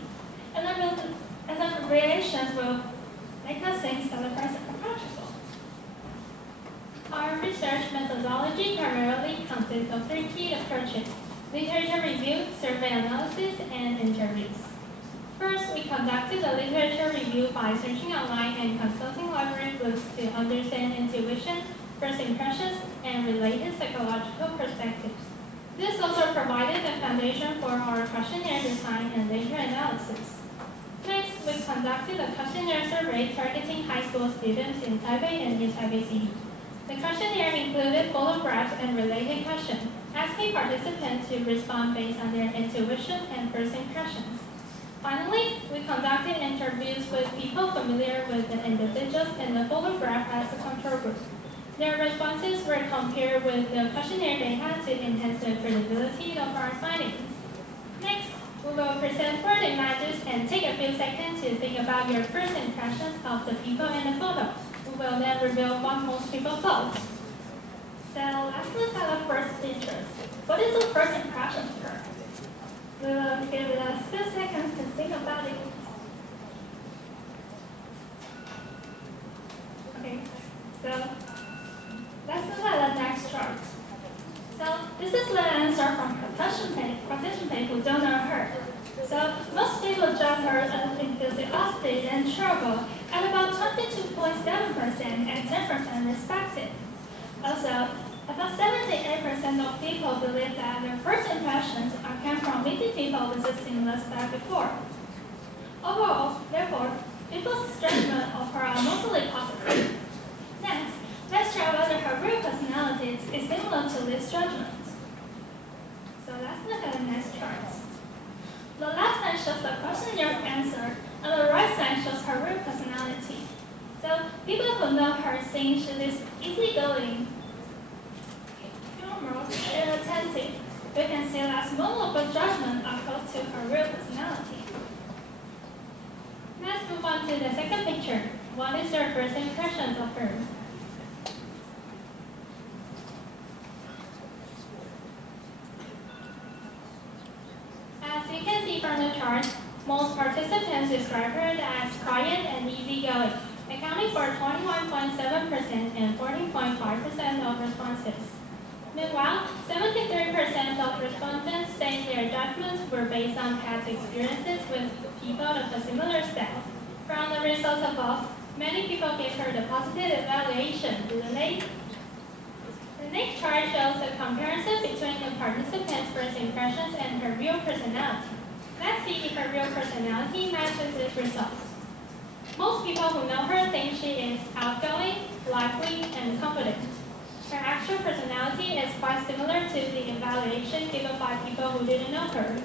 And the reactions will make us think that the person is approachable. Our research methodology primarily consists of 3 key approaches: literature review, survey analysis, and interviews. First, we conducted a literature review by searching online and consulting library books to understand intuition, first impressions, and related psychological perspectives. This also provided the foundation for our questionnaire design and data analysis. Next, we conducted a questionnaire survey targeting high school students in Taipei and New Taipei City. The questionnaire included photographs and related questions, asking participants to respond based on their intuition and first impressions. Finally, we conducted interviews with people familiar with the individuals in the photograph as a control group. Their responses were compared with the questionnaire data to enhance the credibility of our findings. Next, we will present 4 images and take a few seconds to think about your first impressions of the people in the photos. We will then reveal what most people thought. So let's look at the first pictures. What is the first impression first? We will give it a few seconds to think about it. Okay, so let's look at the next chart. So this is the answer from participants who don't know her. So most people judge her as enthusiastic and cheerful at about 22.7% and 10% respective. Also, about 78% of people believe that their first impressions came from meeting people with a similar style before. Overall, therefore, people's judgment of her are mostly positive. Next, let's try whether her real personality is similar to this judgment. So let's look at the next chart. The left side shows the questionnaire answer, and the right side shows her real personality. So people who know her think she is easygoing, humorous, and attentive. We can see that most of her judgment are close to her real personality. Let's move on to the second picture. What is your first impression of her? As you can see from the chart, most participants describe her as quiet and easygoing, accounting for 21.7% and 14.5% of responses. Meanwhile, 73% of respondents say their judgments were based on past experiences with people of a similar style. From the results above, many people gave her the positive evaluation, didn't they? The next chart shows a comparison between the participants' first impressions and her real personality. Let's see if her real personality matches this result. Most people who know her think she is outgoing, lively, and confident. Her actual personality is quite similar to the evaluation given by people who didn't know her.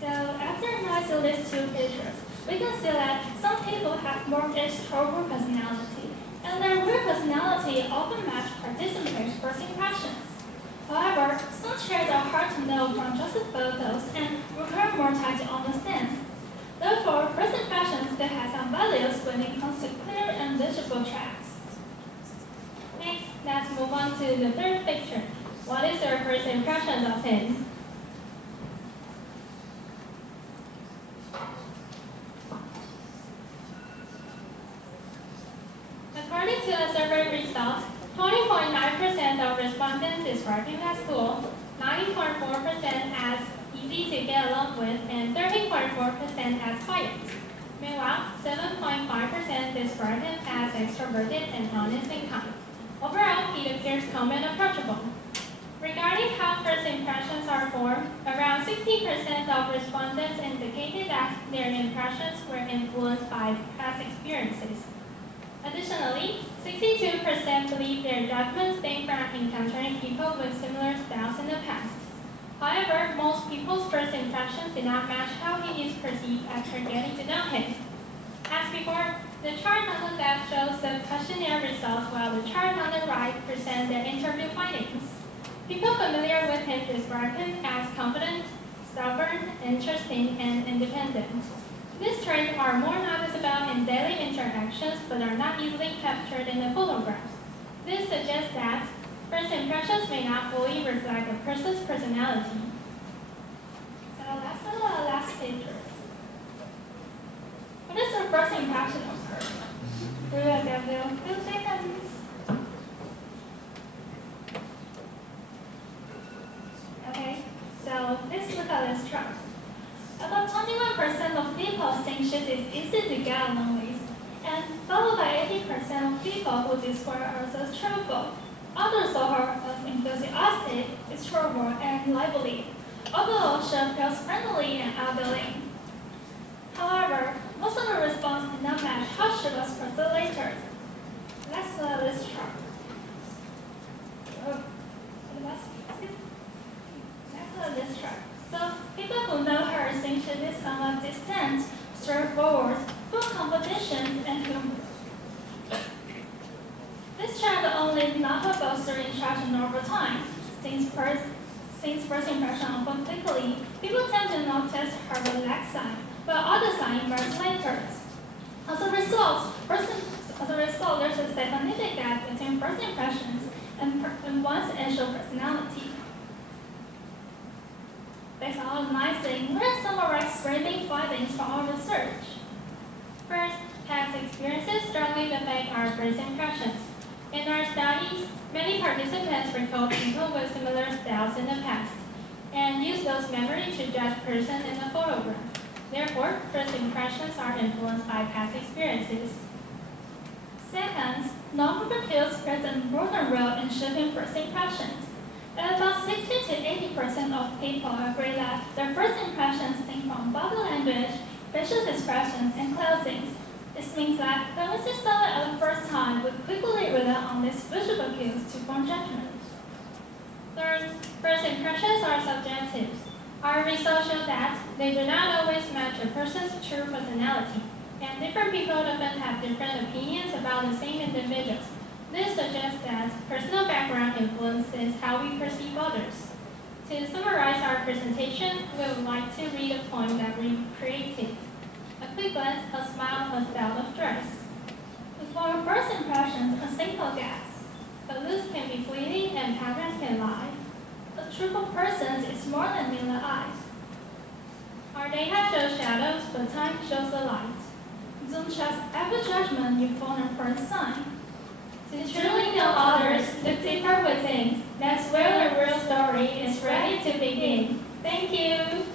So after analyzing these 2 pictures, we can see that some people have more extrovert personality, and their real personality often match participants' first impressions. However, some traits are hard to know from just the photos and require more time to understand. Therefore, first impressions still have some values when it comes to clear and visible traits. Next, let's move on to the third picture. first impressions of him. According to the survey results, 20.9% of respondents described him as cool, 90.4% as easy to get along with, and 13.4% as quiet. Meanwhile, 7.5% described him as extroverted and honest and kind. Overall, he appears calm and approachable. Regarding how first impressions are formed, around 60% of respondents indicated that their impressions were influenced by past experiences. Additionally, 62% believe their judgments stem from encountering people with similar styles in the past. However, most people's first impressions did not match how he is perceived after getting to know him. As before, the chart on the left shows the questionnaire results, while the chart on the right presents the interview findings. People familiar with him describe him as confident, stubborn, interesting, and independent. These traits are more noticeable in daily interactions but are not easily captured in the photographs. This suggests that first impressions may not fully reflect a person's personality. So that's the last picture. What is your first impression of her? We will give you a few seconds. Okay, so let's look at this chart. About 21% of people think she is easy to get along with, and followed by 80% of people who describe her as cheerful. Others saw her as enthusiastic, extrovert, and lively. Overall, she appears friendly and outgoing. However, most of the response did not match how she was presented later. Let's look at this chart. Let's look at this chart. So, people who know her think she is somewhat distant, straightforward, full of competition, and humor. This chart only not about certain interaction over time. Since first impression often quickly, people tend to notice her relaxed side, while other signs emerge later. As a result, there's a significant gap between first impressions and one's initial personality. Based on analyzing, let's summarize three main findings from our research. First, past experiences strongly affect our first impressions. In our studies, many participants recalled people with similar styles in the past and use those memories to judge person in the photograph. Therefore, first impressions are influenced by past experiences. Second, non-verbal cues plays an important role in shaping first impressions. About 60 to 80% of people agree that their first impressions stem from body language, facial expressions, and clothing. This means that when we see someone at the first time, we quickly rely on these visual cues to form judgments. Third, first impressions are subjective. Our research shows that they do not always match a person's true personality, and different people often have different opinions about the same individuals. This suggests that personal background influences how we perceive others. To summarize our presentation, we would like to read a poem that we created. A quick glance, a smile, a style of dress. For our first impressions, a simple guess. But looks can be fleeting and patterns can lie. A truthful person is more than mere eyes. Our data shows shadows, but time shows the light. Don't trust every judgment you form at first sight. To truly know others, look deeper within. That's where the real story is ready to begin. Thank you.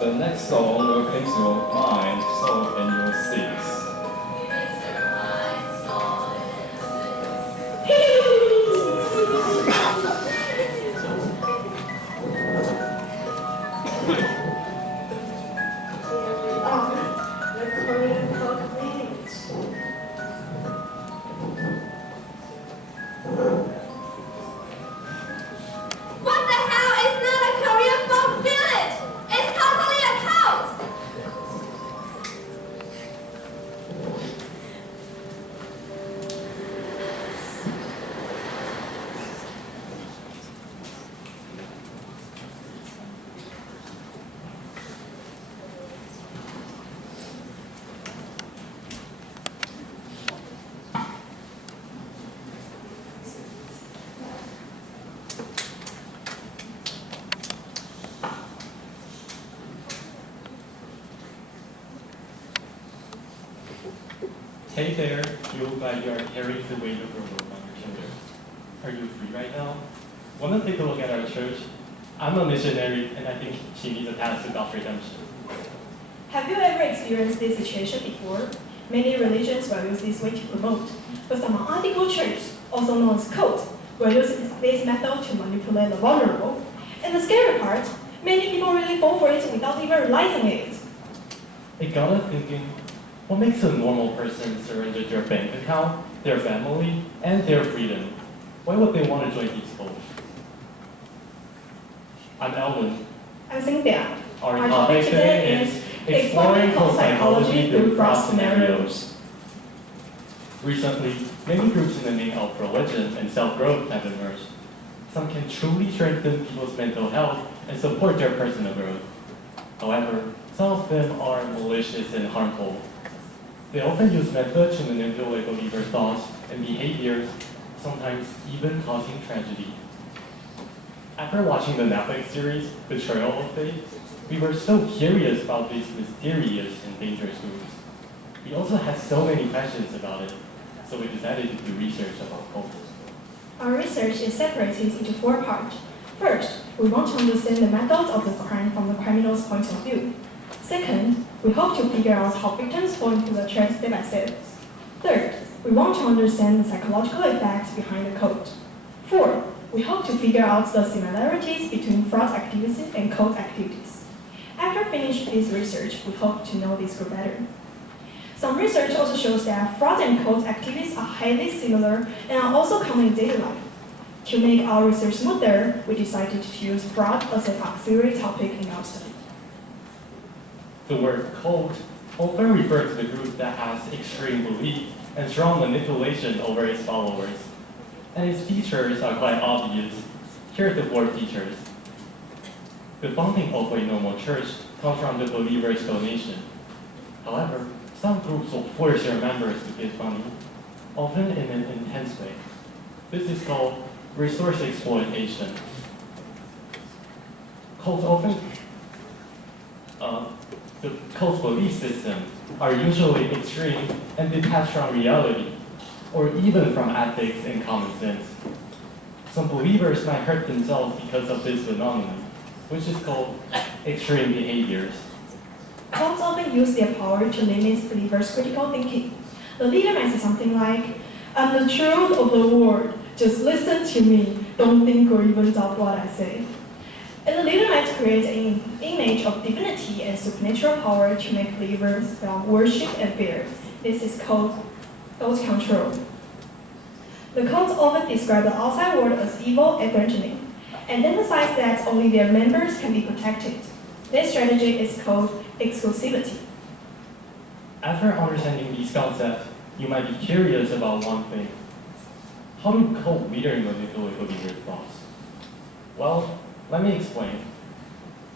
The next song will come to your mind, soul, and your seats. Hey there, you look like you are carrying the weight of the world on your shoulders. Are you free right now? Want to take a look at our church? I'm a missionary, and I think she needs a task about redemption. Have you ever experienced this situation before? Many religions will use this way to promote, but some article churches, also known as cults, will use this method to manipulate the vulnerable. And the scary part, many people really fall for it without even realizing it. It got us thinking, what makes a normal person surrender their bank account, their family, and their freedom? Why would they want to join these cults? I'm Elwin. I'm Cynthia. Our topic today is exploring cult psychology through fraud scenarios. Recently, many groups in the name of religion and self-growth have emerged. Some can truly strengthen people's mental health and support their personal growth. However, some of them are malicious and harmful. They often use methods to manipulate believers' thoughts and behaviors, sometimes even causing tragedy. After watching the Netflix series, Betrayal of Faith, we were so curious about these mysterious and dangerous groups. We also had so many questions about it, so we decided to do research about cults. Our research is separated into 4 parts. First, we want to understand the methods of the crime from the criminal's point of view. Second, we hope to figure out how victims fall into the trap step by step. Third, we want to understand the psychological effects behind the cult. Fourth, we hope to figure out the similarities between fraud activities and cult activities. After finishing this research, we hope to know this group better. Some research also shows that fraud and cult activities are highly similar and are also common in daily life. To make our research smoother, we decided to use fraud as an auxiliary topic in our study. The word cult often refers to the group that has extreme belief and strong manipulation over its followers. And its features are quite obvious. Here are the 4 features. The funding of a normal church comes from the believer's donation. However, some groups will force their members to give money, often in an intense way. This is called resource exploitation. Cults often, the cult's belief systems are usually extreme and detached from reality, or even from ethics and common sense. Some believers might hurt themselves because of this phenomenon, which is called extreme behaviors. Cults often use their power to limit believers' critical thinking. The leader might say something like, "I'm the truth of the world, just listen to me, don't think or even doubt what I say." And the leader might create an image of divinity and supernatural power to make believers feel worship and fear. This is called cult control. The cults often describe the outside world as evil and threatening, and emphasize that only their members can be protected. This strategy is called exclusivity. After understanding these concepts, you might be curious about one thing. How do cult leaders manipulate believers' thoughts? Well, let me explain.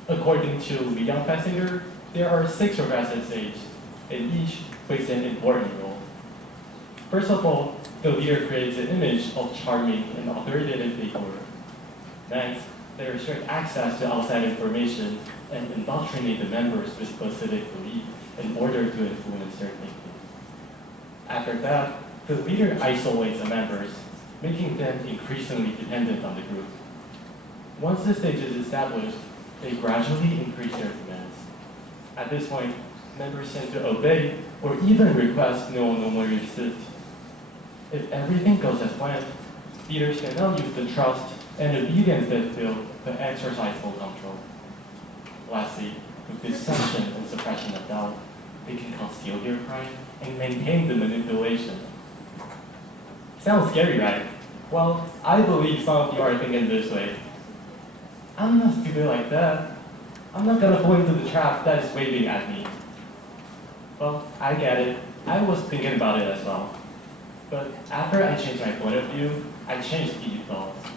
According to Leon Fessinger, there are 6 progressive stages, and each plays an important role. First of all, the leader creates an image of charming and authoritative figure. Next, they restrict access to outside information and indoctrinate the members with specific beliefs in order to influence their thinking. After that, the leader isolates the members, making them increasingly dependent on the group. Once this stage is established, they gradually increase their demands. At this point, members tend to obey or even request no one no more resist. If everything goes as planned, leaders can now use the trust and obedience they feel to exercise full control. Lastly, with deception and suppression of doubt, they can conceal their crime and maintain the manipulation. Sounds scary, right? Well, I believe some of you are thinking this way. I'm not stupid like that. I'm not gonna fall into the trap that is waving at me. Well, I get it. I was thinking about it as well. But after I changed my point of view, I changed these thoughts.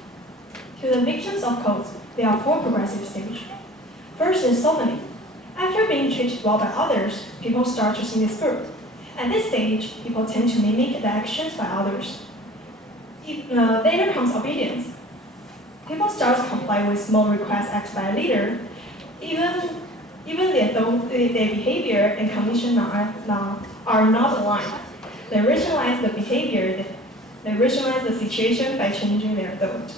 To the victims of cults, there are 4 progressive stages. First is softening. After being treated well by others, people start choosing this group. At this stage, people tend to mimic the actions by others. Later comes obedience. People start to comply with small requests asked by a leader, even though their behavior and condition are not aligned. They rationalize the behavior, they rationalize the situation by changing their thought.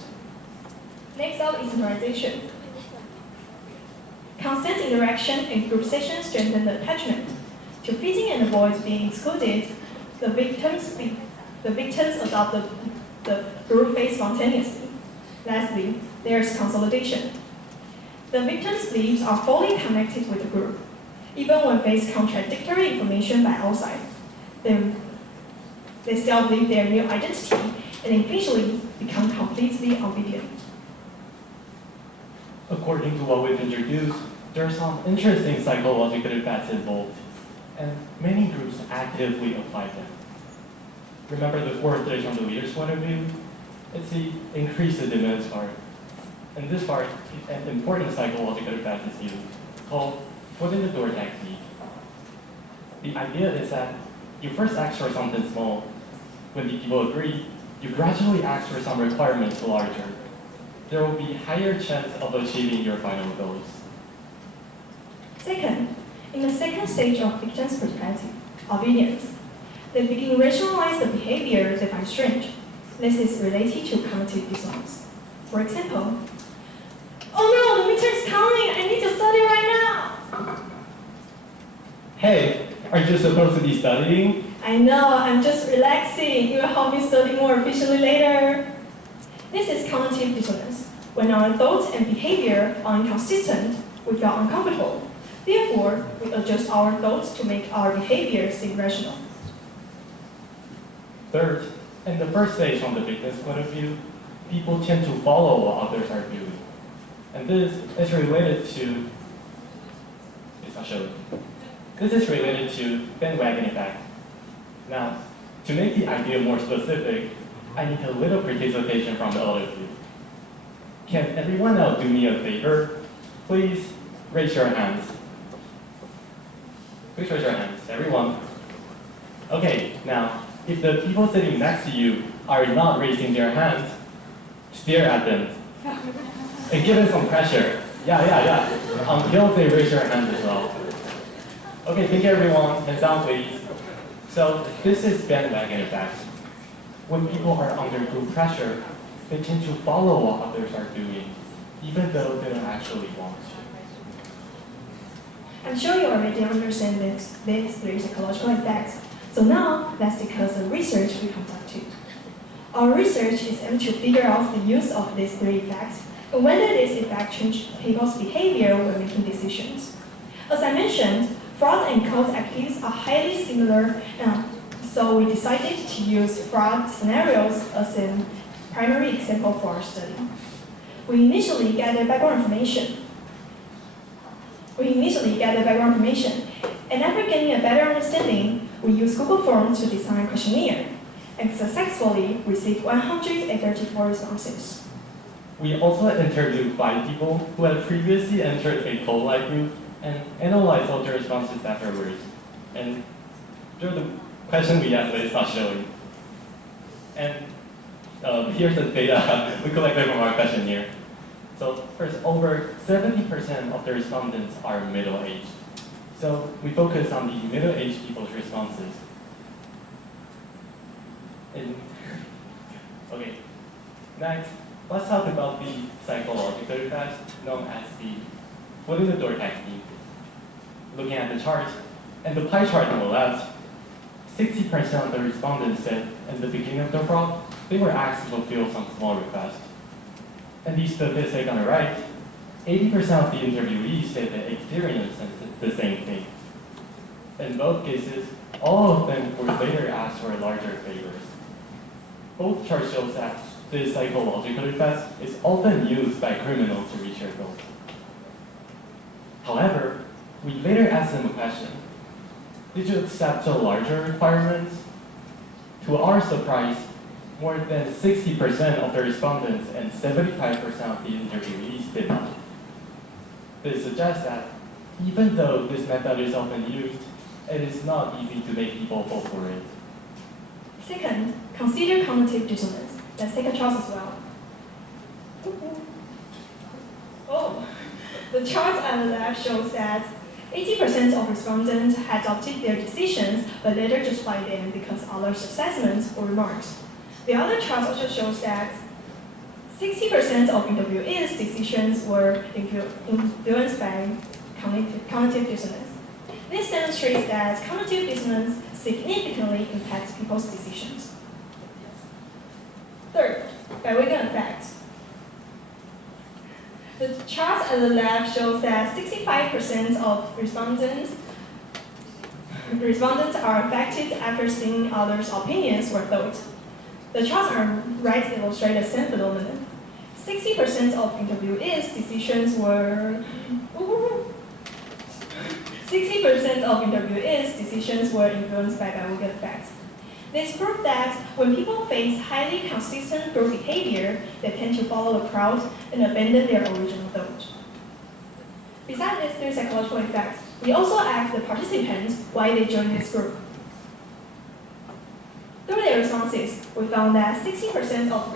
Next up is summarization. Constant interaction and group sessions strengthen the attachment. To fit in and avoid being excluded, the victims adopt the group phase spontaneously. Lastly, there is consolidation. The victims' beliefs are fully connected with the group, even when faced contradictory information by outside. They still believe their new identity and eventually become completely obedient. According to what we've introduced, there are some interesting psychological effects involved, and many groups actively apply them. Remember the fourth stage from the leader's point of view? It's the increase the demands part. In this part, an important psychological effect is used, called foot in the door technique. The idea is that you first ask for something small. When the people agree, you gradually ask for some requirements larger. There will be higher chance of achieving your final goals. Second, in the second stage of victim's perspective, obedience, they begin to rationalize the behavior they find strange. This is related to cognitive dissonance. For example, oh no, the midterm is coming, I need to study right now. Hey, are you supposed to be studying? I know, I'm just relaxing. It will help me study more efficiently later. This is cognitive dissonance. When our thoughts and behavior are inconsistent, we feel uncomfortable. Therefore, we adjust our thoughts to make our behavior seem rational. Third, in the first stage from the victim's point of view, people tend to follow what others are doing. And this is related to, bandwagon effect. Now, to make the idea more specific, I need a little participation from the other two. Can everyone else do me a favor? Please raise your hands. Please raise your hands, everyone. Okay, now, if the people sitting next to you are not raising their hands, stare at them and give them some pressure. Yeah. Until they raise their hands as well. Okay, thank you everyone. Hands down, please. So this is bandwagon effect. When people are under group pressure, they tend to follow what others are doing, even though they don't actually want to. I'm sure you already understand these three psychological effects. So now, let's discuss the research we conducted. Our research is aimed to figure out the use of these three effects and whether these effects change people's behavior when making decisions. As I mentioned, fraud and code activities are highly similar, so we decided to use fraud scenarios as a primary example for our study. We initially gathered background information. And after getting a better understanding, we used Google Forms to design a questionnaire and successfully received 134 responses. We also interviewed 5 people who had previously entered a poll-like group and analyzed all their responses afterwards. And the question we asked is not showing. And here's the data we collected from our questionnaire. So first, over 70% of the respondents are middle-aged. So we focus on the middle-aged people's responses. Okay, next, let's talk about the psychological effects known as the foot in the door technique. Looking at the chart, and the pie chart on the left, 60% of the respondents said in the beginning of the fraud, they were asked to fulfill some small request. And the statistic on the right, 80% of the interviewees said they experienced the same thing. In both cases, all of them were later asked for larger favors. Both charts show that this psychological effect is often used by criminals to reach their goals. However, we later asked them a question. Did you accept the larger requirements? To our surprise, more than 60% of the respondents and 75% of the interviewees did not. This suggests that even though this method is often used, it is not easy to make people fall for it. Second, consider cognitive dissonance. Let's take a chart as well. Oh, the chart on the left shows that 80% of respondents had adopted their decisions, but later justified them because others' assessments or remarks. The other chart also shows that 60% of interviewees' decisions were influenced by cognitive dissonance. This demonstrates that cognitive dissonance significantly impacts people's decisions. Third, Bayesian effect. The chart at the left shows that 65% of respondents are affected after seeing others' opinions or thoughts. The charts on the right illustrate the same phenomenon. 60% of interviewees' decisions were 60% of interviewees' decisions were influenced by Bayesian effects. This proves that when people face highly consistent group behavior, they tend to follow the crowd and abandon their original thought. Besides these three psychological effects, we also asked the participants why they joined this group. Through their responses, we found that 60% of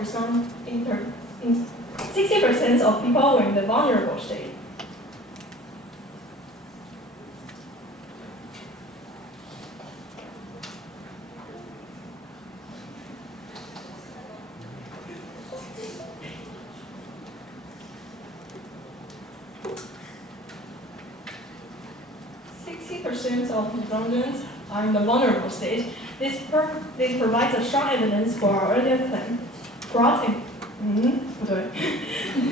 people were in the vulnerable state. Of respondents are in the vulnerable stage. This provides a strong evidence for our earlier claim. Fraud and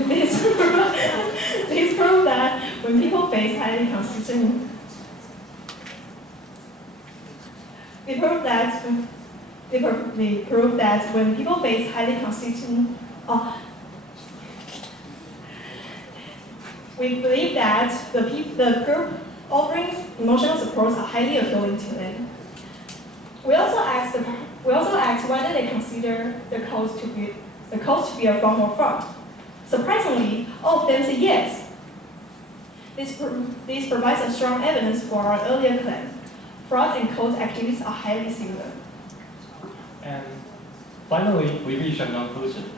this proves that when people face highly consistent, they prove that when people face highly consistent, we believe that the group offering emotional supports are highly appealing to them. We also asked whether they consider the cause to be a form of fraud. Surprisingly, all of them say yes. This provides a strong evidence for our earlier claim. Fraud and cult activities are highly similar. And finally, we reach a conclusion.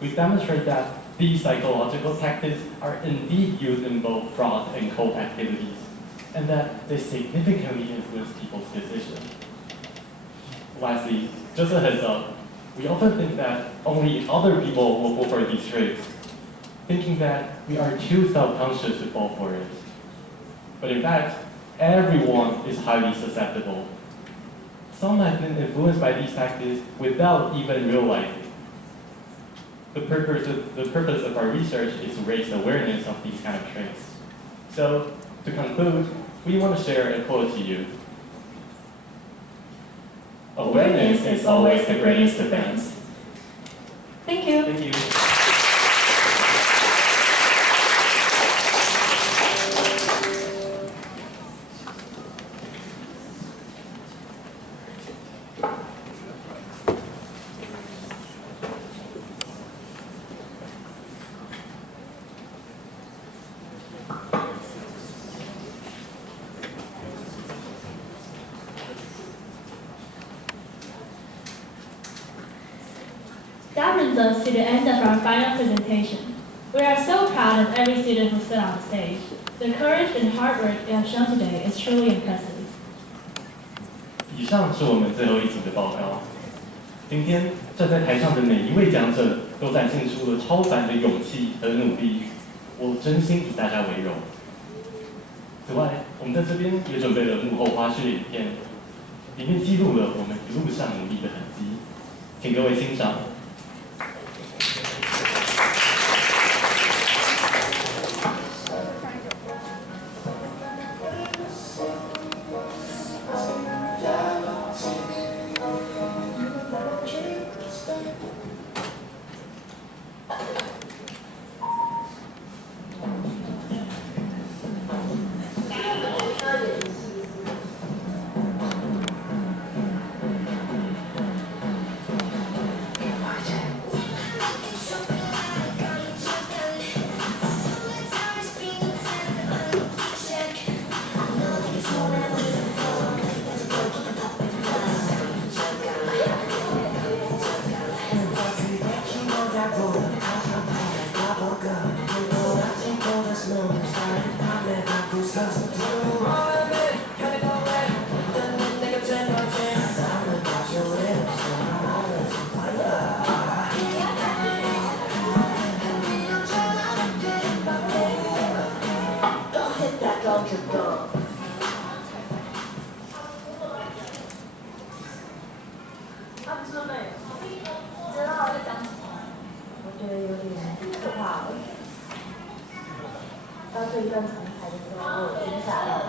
We demonstrate that these psychological tactics are indeed used in both fraud and cult activities, and that they significantly influence people's decisions. Lastly, just a heads up, we often think that only other people will fall for these traits, thinking that we are too self-conscious to fall for it. But in fact, everyone is highly susceptible. Some have been influenced by these tactics without even realizing. The purpose of our research is to raise awareness of these kind of traits. So, to conclude, we want to share a quote to you. Awareness is always the greatest defense. Thank you. Thank you. That brings us to the end of our final presentation. We are so proud of every student who stood on the stage. The courage and hard work they have shown today is truly impressive. 以上是我们最后一组的报告。今天站在台上的每一位讲者都展现出了超凡的勇气和努力，我真心以大家为荣。此外，我们在这边也准备了幕后花絮影片，里面记录了我们一路上努力的痕迹，请各位欣赏。这一段重台的时候，我有惊吓到。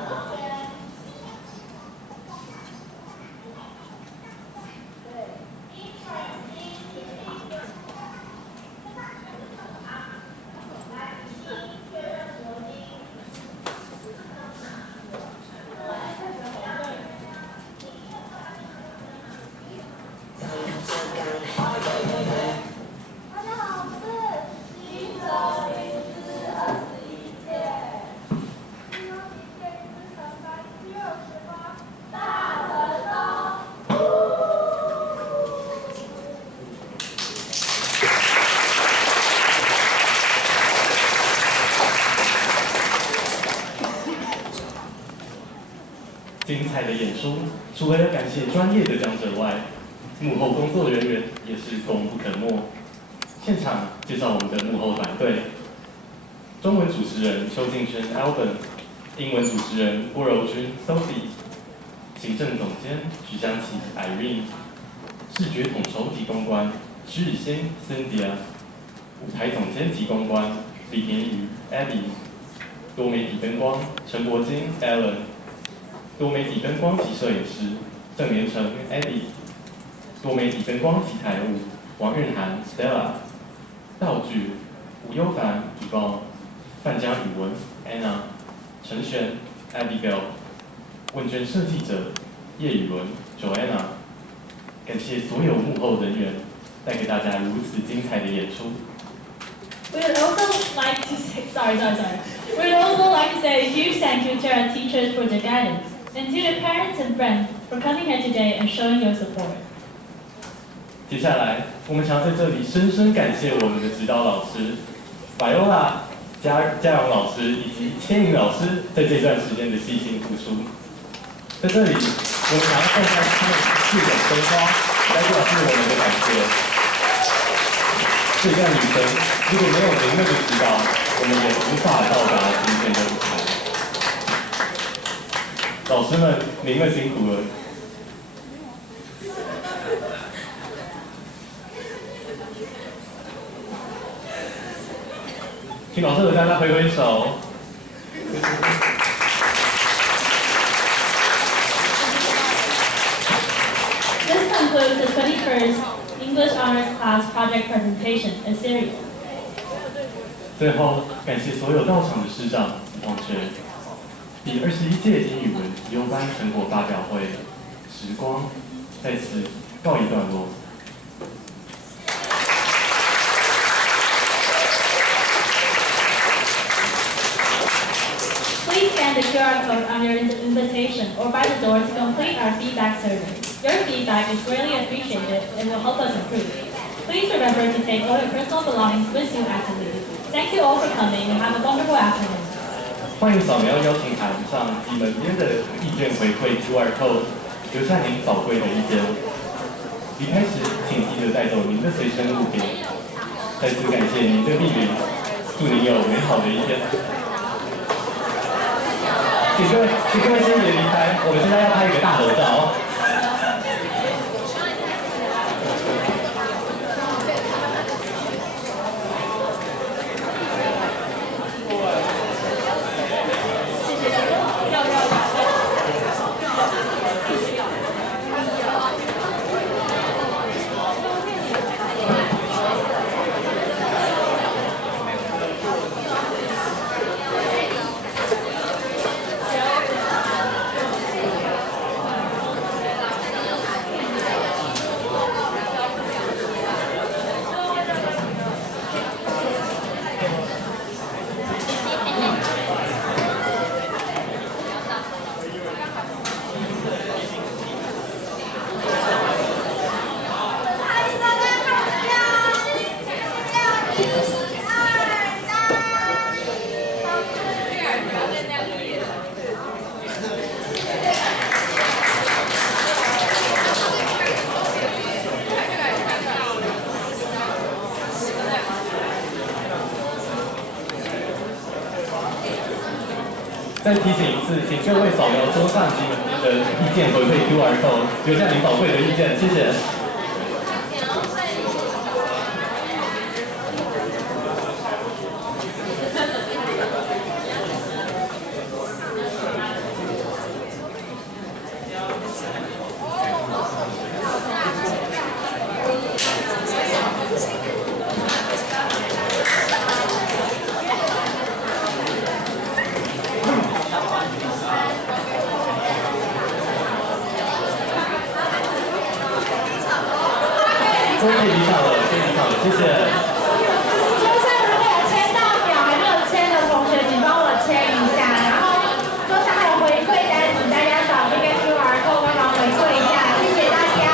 精彩的演出，除了要感谢专业的讲者外，幕后工作人员也是功不可没。现场介绍我们的幕后团队：中文主持人邱敬轩 Alvin， 英文主持人郭柔君 Sophie， 行政总监徐香琪 Irene， 视觉统筹及公关施日新 Cynthia， 舞台总监及公关李田宇 Abby， 多媒体灯光陈柏金 Alan。多媒体灯光及摄影师郑连成 Eddie， 多媒体灯光及台务王韵涵 Stella， 道具吴优凡 Yvonne， 范家语文 Anna， 陈璇 Abigail， 问卷设计者叶宇伦 Joanna。感谢所有幕后人员带给大家如此精彩的演出。We would also like to say, We would also like to say a huge thank you to our teachers for their guidance. And to the parents and friends for coming here today and showing your support. 接下来，我们想要在这里深深感谢我们的指导老师Viola、嘉荣老师以及千莹老师在这段时间的细心付出。在这里，我们想要送上他们4种鲜花，来表示我们的感谢。这段旅程如果没有您们的指导，我们也无法到达今天的舞台。老师们，您们辛苦了。请老师和大家挥挥手。This concludes the 21st English Honors Class Project Presentation and Series. 最后，感谢所有到场的师长及同学。第21届英语文优班成果发表会时光在此告一段落。Please scan the QR code on your invitation or by the door to complete our feedback survey. Your feedback is greatly appreciated and will help us improve. Please remember to take all your personal belongings with you as you leave. Thank you all for coming and have a wonderful afternoon. 欢迎扫描邀请函上及门边的意见回馈 QR code， 留下您宝贵的意见。离开时，请记得带走您的随身物品。再次感谢您的莅临，祝您有美好的一天。请各位先别离开，我们现在要拍一个大合照。再提醒一次，请各位扫描桌上及门边的意见回馈 QR code， 留下您宝贵的意见，谢谢。可以离场了，谢谢。桌上如果有签到表还没有签的同学，请帮我签一下。然后桌上还有回馈单，请大家扫这个 QR code 帮忙回馈一下，谢谢大家。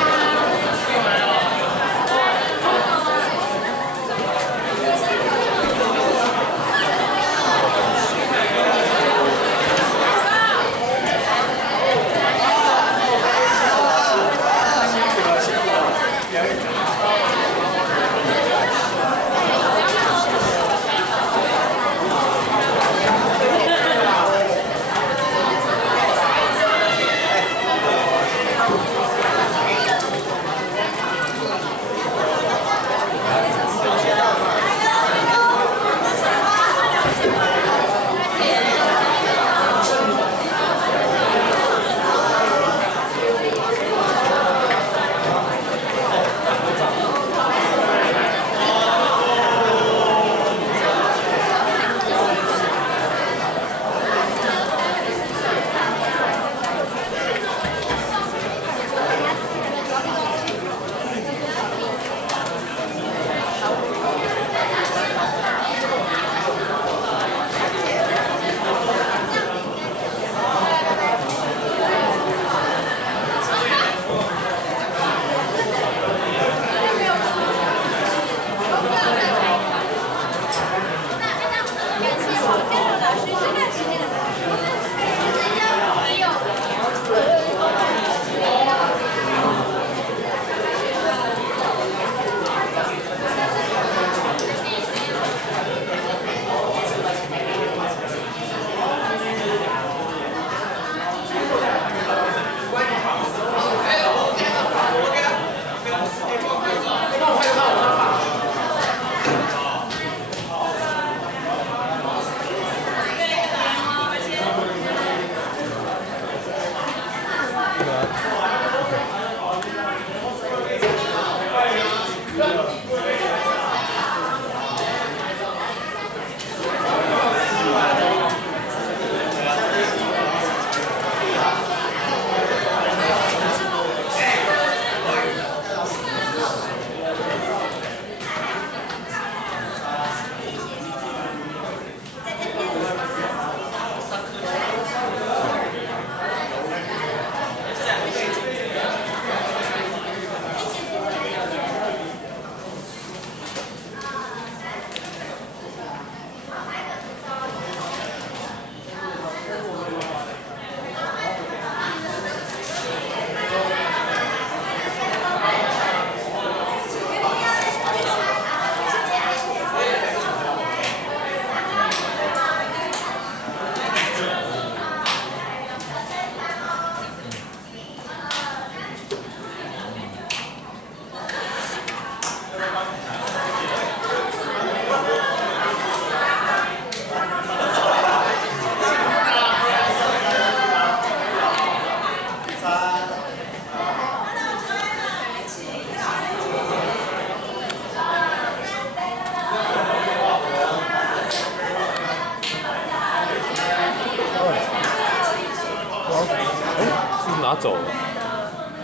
拿走了。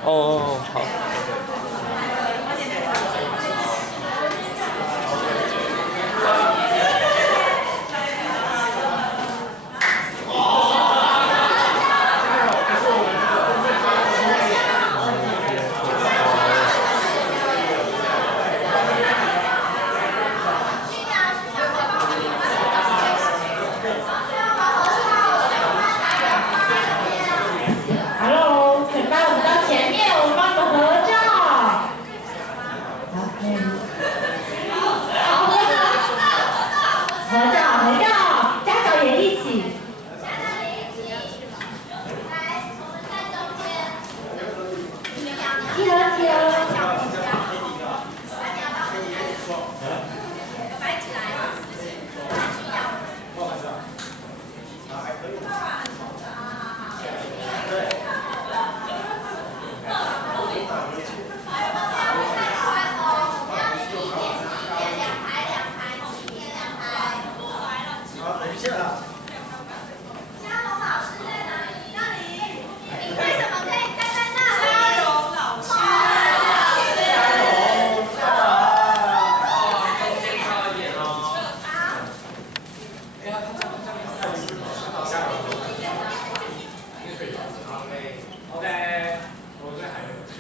哦，好。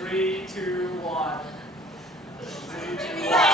3, 2, 1. 3, 2, 1.